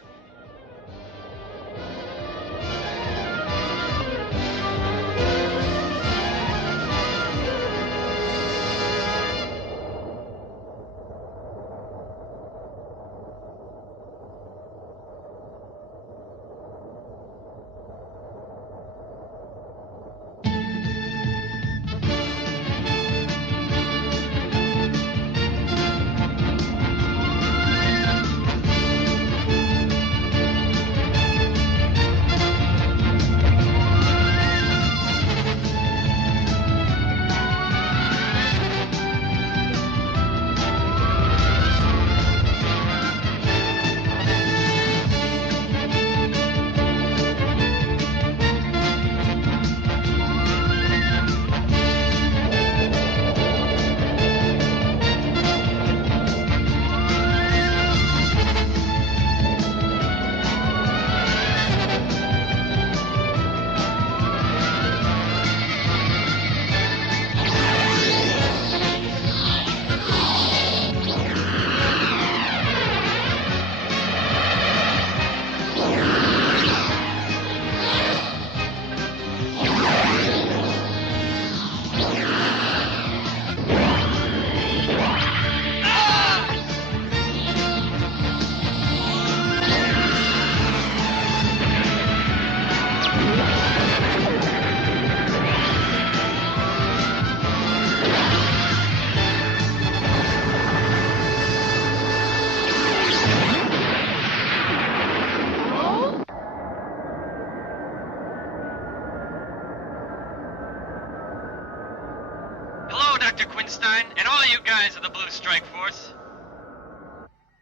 Dr. Quinstein, and all you guys of the Blue Strike Force.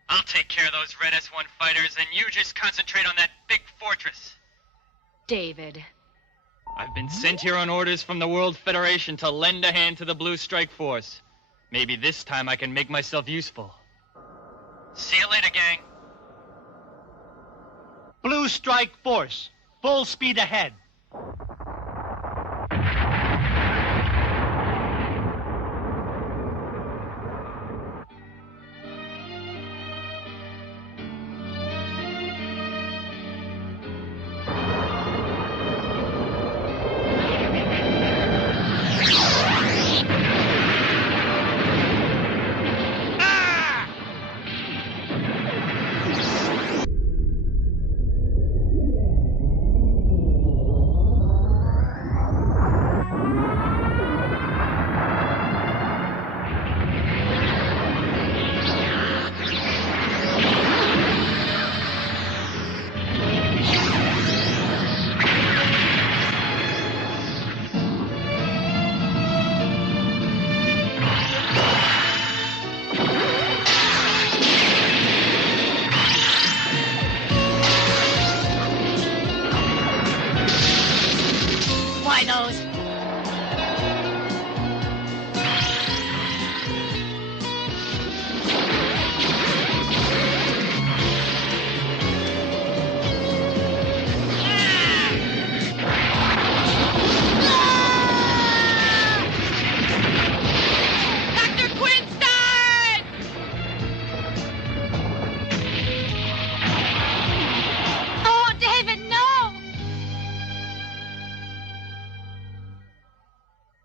I'll take care of those Red S1 fighters, and you just concentrate on that big fortress. David. I've been sent here on orders from the World Federation to lend a hand to the Blue Strike Force. Maybe this time I can make myself useful. See you later, gang. Blue Strike Force, full speed ahead.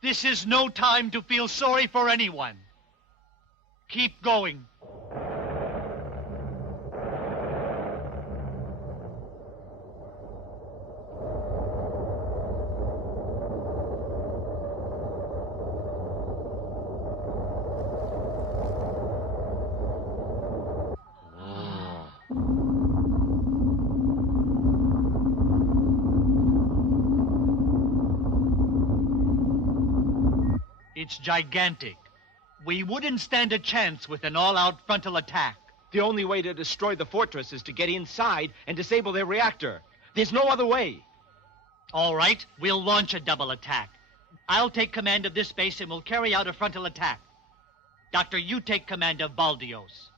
This is no time to feel sorry for anyone. Keep going. It's gigantic. We wouldn't stand a chance with an all-out frontal attack. The only way to destroy the fortress is to get inside and disable their reactor. There's no other way. All right, we'll launch a double attack. I'll take command of this base and we'll carry out a frontal attack. Doctor, you take command of Baldios.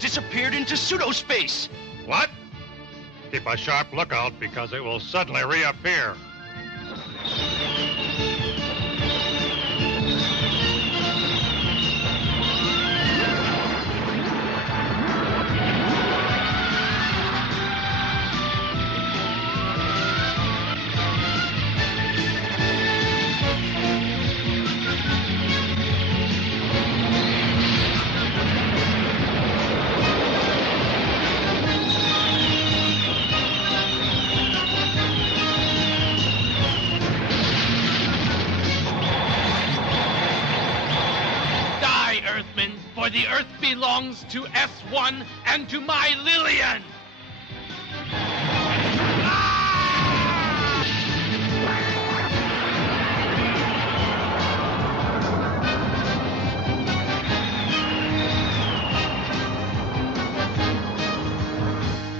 Disappeared into pseudospace. What? Keep a sharp lookout because it will suddenly reappear. For the Earth belongs to S1 and to my Lillian!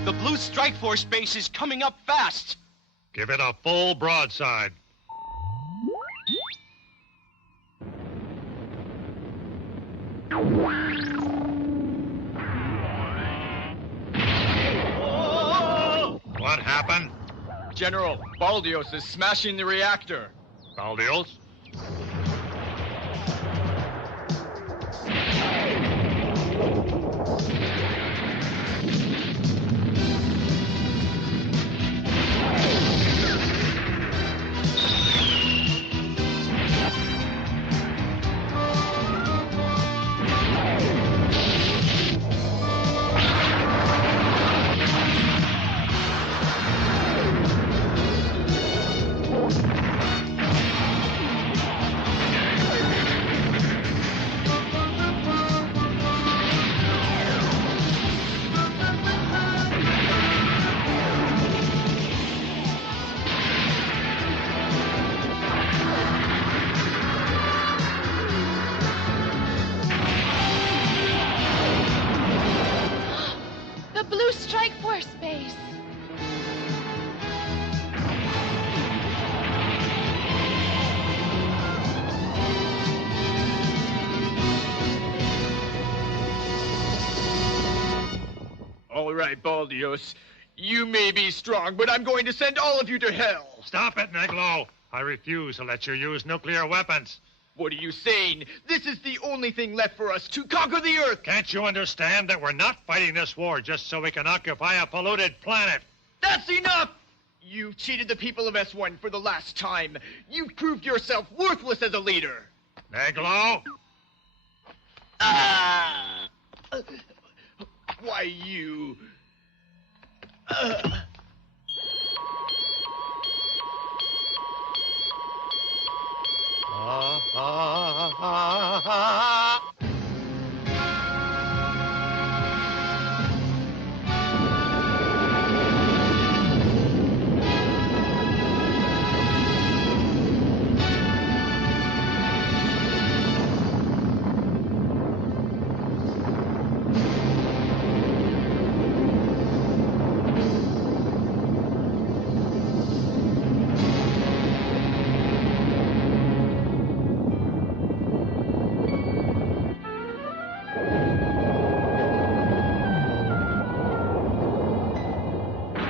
The Blue Strike Force base is coming up fast. Give it a full broadside. What happened? General, Baldios is smashing the reactor. Baldios? Blue Strike Force base. All right, Baldios. You may be strong, but I'm going to send all of you to hell. Stop it, Neglo. I refuse to let you use nuclear weapons. What are you saying? This is the only thing left for us to conquer the Earth. Can't you understand that we're not fighting this war just so we can occupy a polluted planet? That's enough! You've cheated the people of S1 for the last time. You've proved yourself worthless as a leader. Neglo? Ah! Why, you...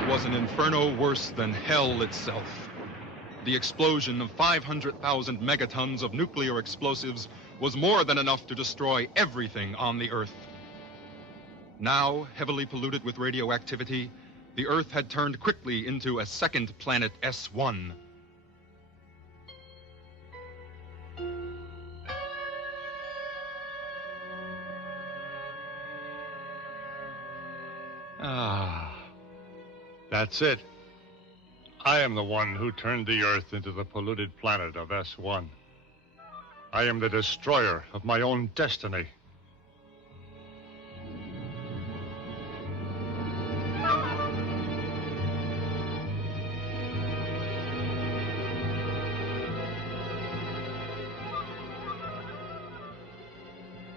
Was an inferno worse than hell itself. The explosion of 500,000 megatons of nuclear explosives was more than enough to destroy everything on the Earth. Now, heavily polluted with radioactivity, the Earth had turned quickly into a second planet S1. That's it. I am the one who turned the Earth into the polluted planet of S1. I am the destroyer of my own destiny.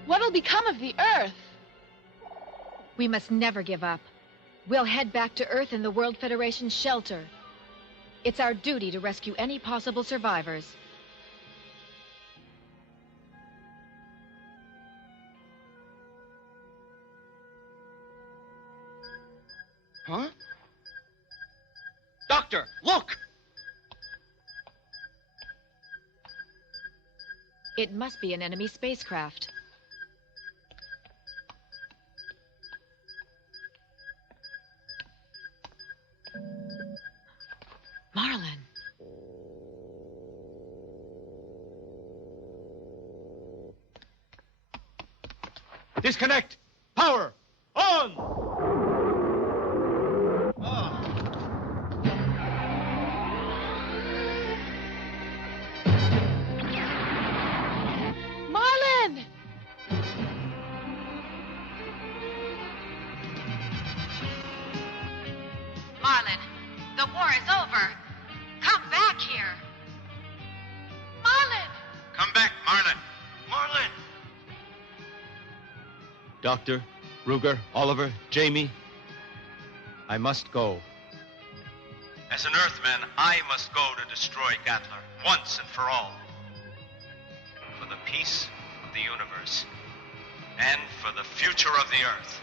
What'll become of the Earth? We must never give up. We'll head back to Earth in the World Federation's shelter. It's our duty to rescue any possible survivors. Huh? Doctor, look! It must be an enemy spacecraft. Marlin. Disconnect! Power! On! Marlin! Marlin, the war is over. Come back here. Marlin! Come back, Marlin. Marlin! Doctor, Ruger, Oliver, Jamie, I must go. As an Earthman, I must go to destroy Gatler once and for all. For the peace of the universe and for the future of the Earth.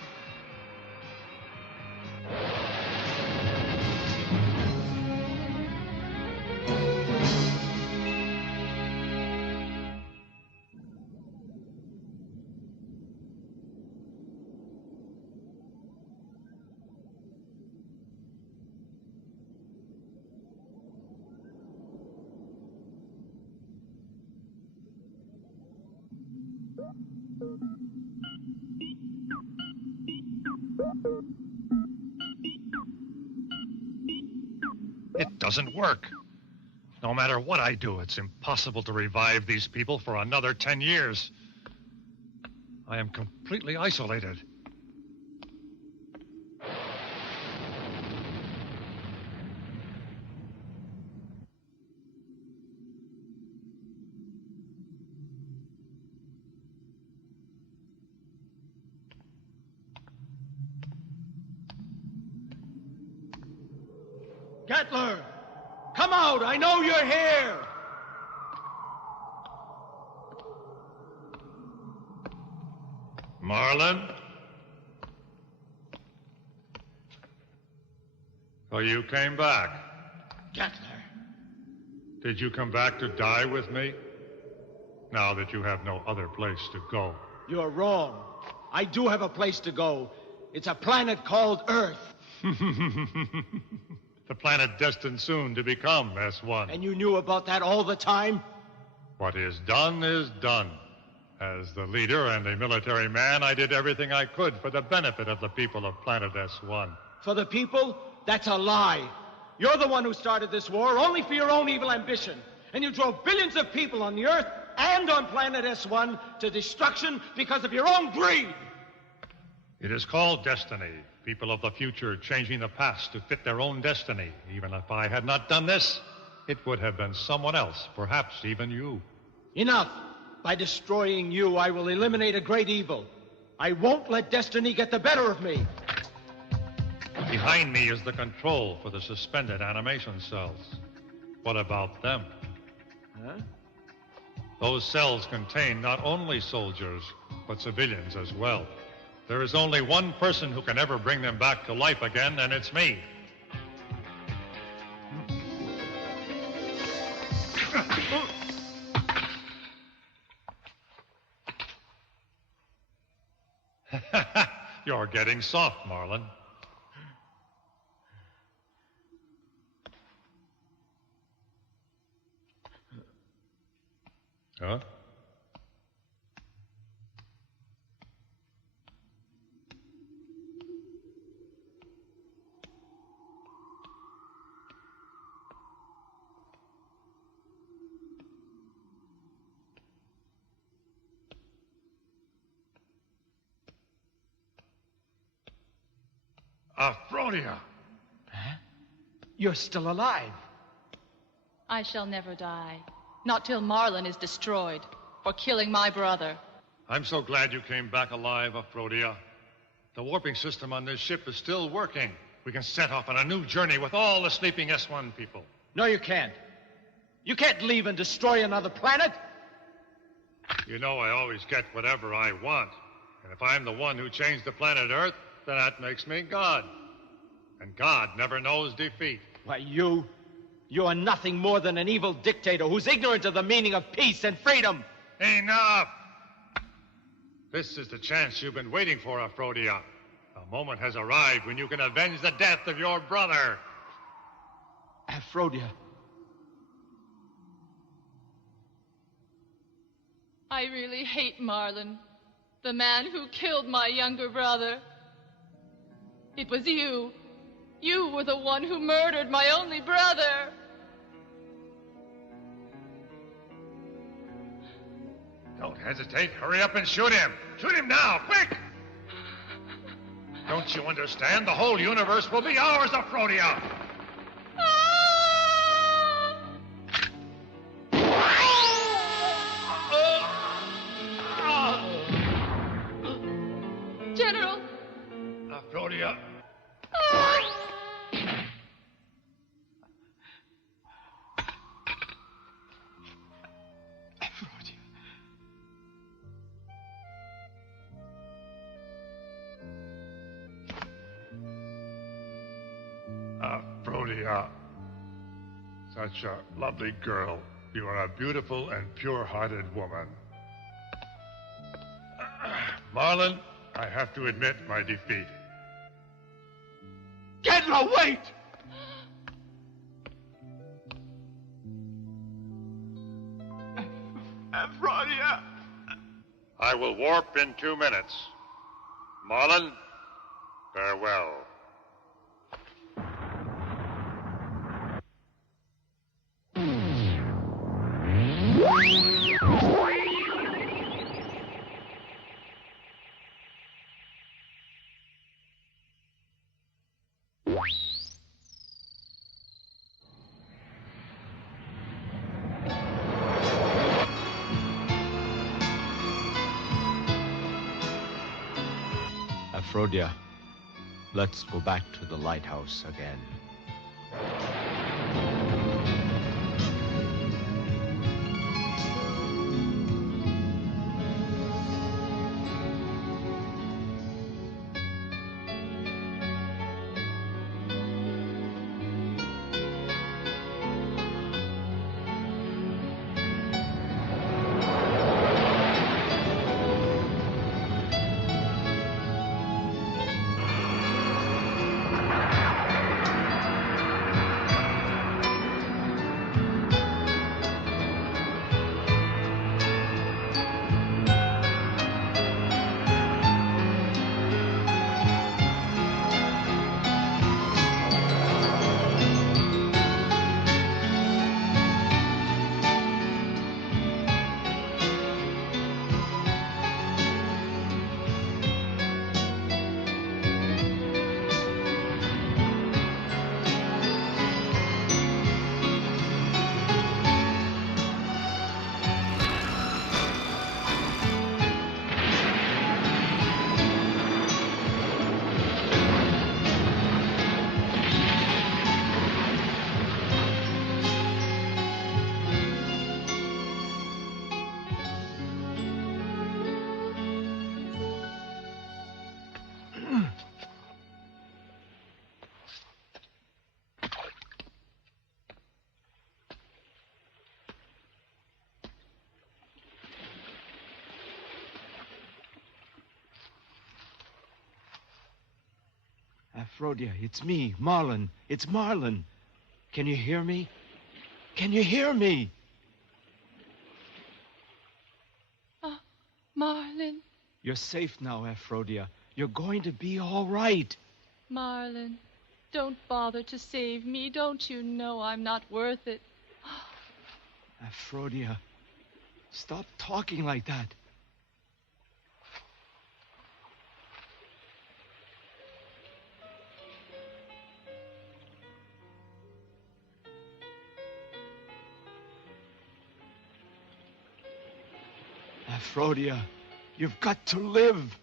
It doesn't work. No matter what I do, it's impossible to revive these people for another 10 years. I am completely isolated. Gatler! Come out! I know you're here! Marlin? So you came back. Gatler. Did you come back to die with me? Now that you have no other place to go. You're wrong. I do have a place to go. It's a planet called Earth. The planet destined soon to become S1. And you knew about that all the time? What is done is done. As the leader and a military man, I did everything I could for the benefit of the people of planet S1. For the people? That's a lie. You're the one who started this war only for your own evil ambition. And you drove billions of people on the Earth and on planet S1 to destruction because of your own greed. It is called destiny. People of the future changing the past to fit their own destiny. Even if I had not done this, it would have been someone else, perhaps even you. Enough. By destroying you, I will eliminate a great evil. I won't let destiny get the better of me. Behind me is the control for the suspended animation cells. What about them? Huh? Those cells contain not only soldiers, but civilians as well. There is only one person who can ever bring them back to life again, and it's me. You're getting soft, Marlin. Huh? Aphrodia! Huh? You're still alive. I shall never die. Not till Marlin is destroyed for killing my brother. I'm so glad you came back alive, Aphrodia. The warping system on this ship is still working. We can set off on a new journey with all the sleeping S1 people. No, you can't. You can't leave and destroy another planet. You know I always get whatever I want. And if I'm the one who changed the planet Earth, then that makes me God. And God never knows defeat. Why, you are nothing more than an evil dictator who's ignorant of the meaning of peace and freedom. Enough! This is the chance you've been waiting for, Aphrodia. The moment has arrived when you can avenge the death of your brother. Aphrodia. I really hate Marlin, the man who killed my younger brother. It was you. You were the one who murdered my only brother. Don't hesitate. Hurry up and shoot him. Shoot him now, quick! Don't you understand? The whole universe will be ours, Aphrodia. General! Aphrodia. Aphrodia. Such a lovely girl. You are a beautiful and pure-hearted woman. Marlin, I have to admit my defeat. Gatler, wait! Aphrodia! I will warp in 2 minutes. Marlin, farewell. Aphrodia, let's go back to the lighthouse again. Aphrodia, it's me, Marlin. It's Marlin. Can you hear me? Can you hear me? Marlin. You're safe now, Aphrodia. You're going to be all right. Marlin, don't bother to save me. Don't you know I'm not worth it? Aphrodia, stop talking like that. Aphrodia, you've got to live.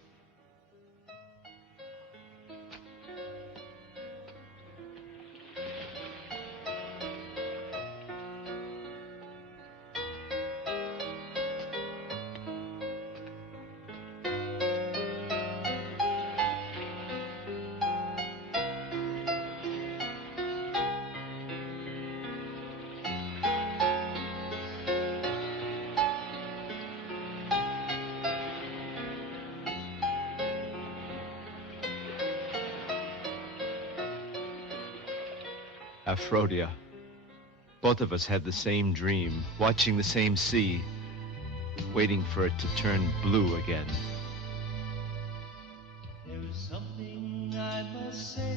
Aphrodia, both of us had the same dream, watching the same sea, waiting for it to turn blue again. There's something I must say.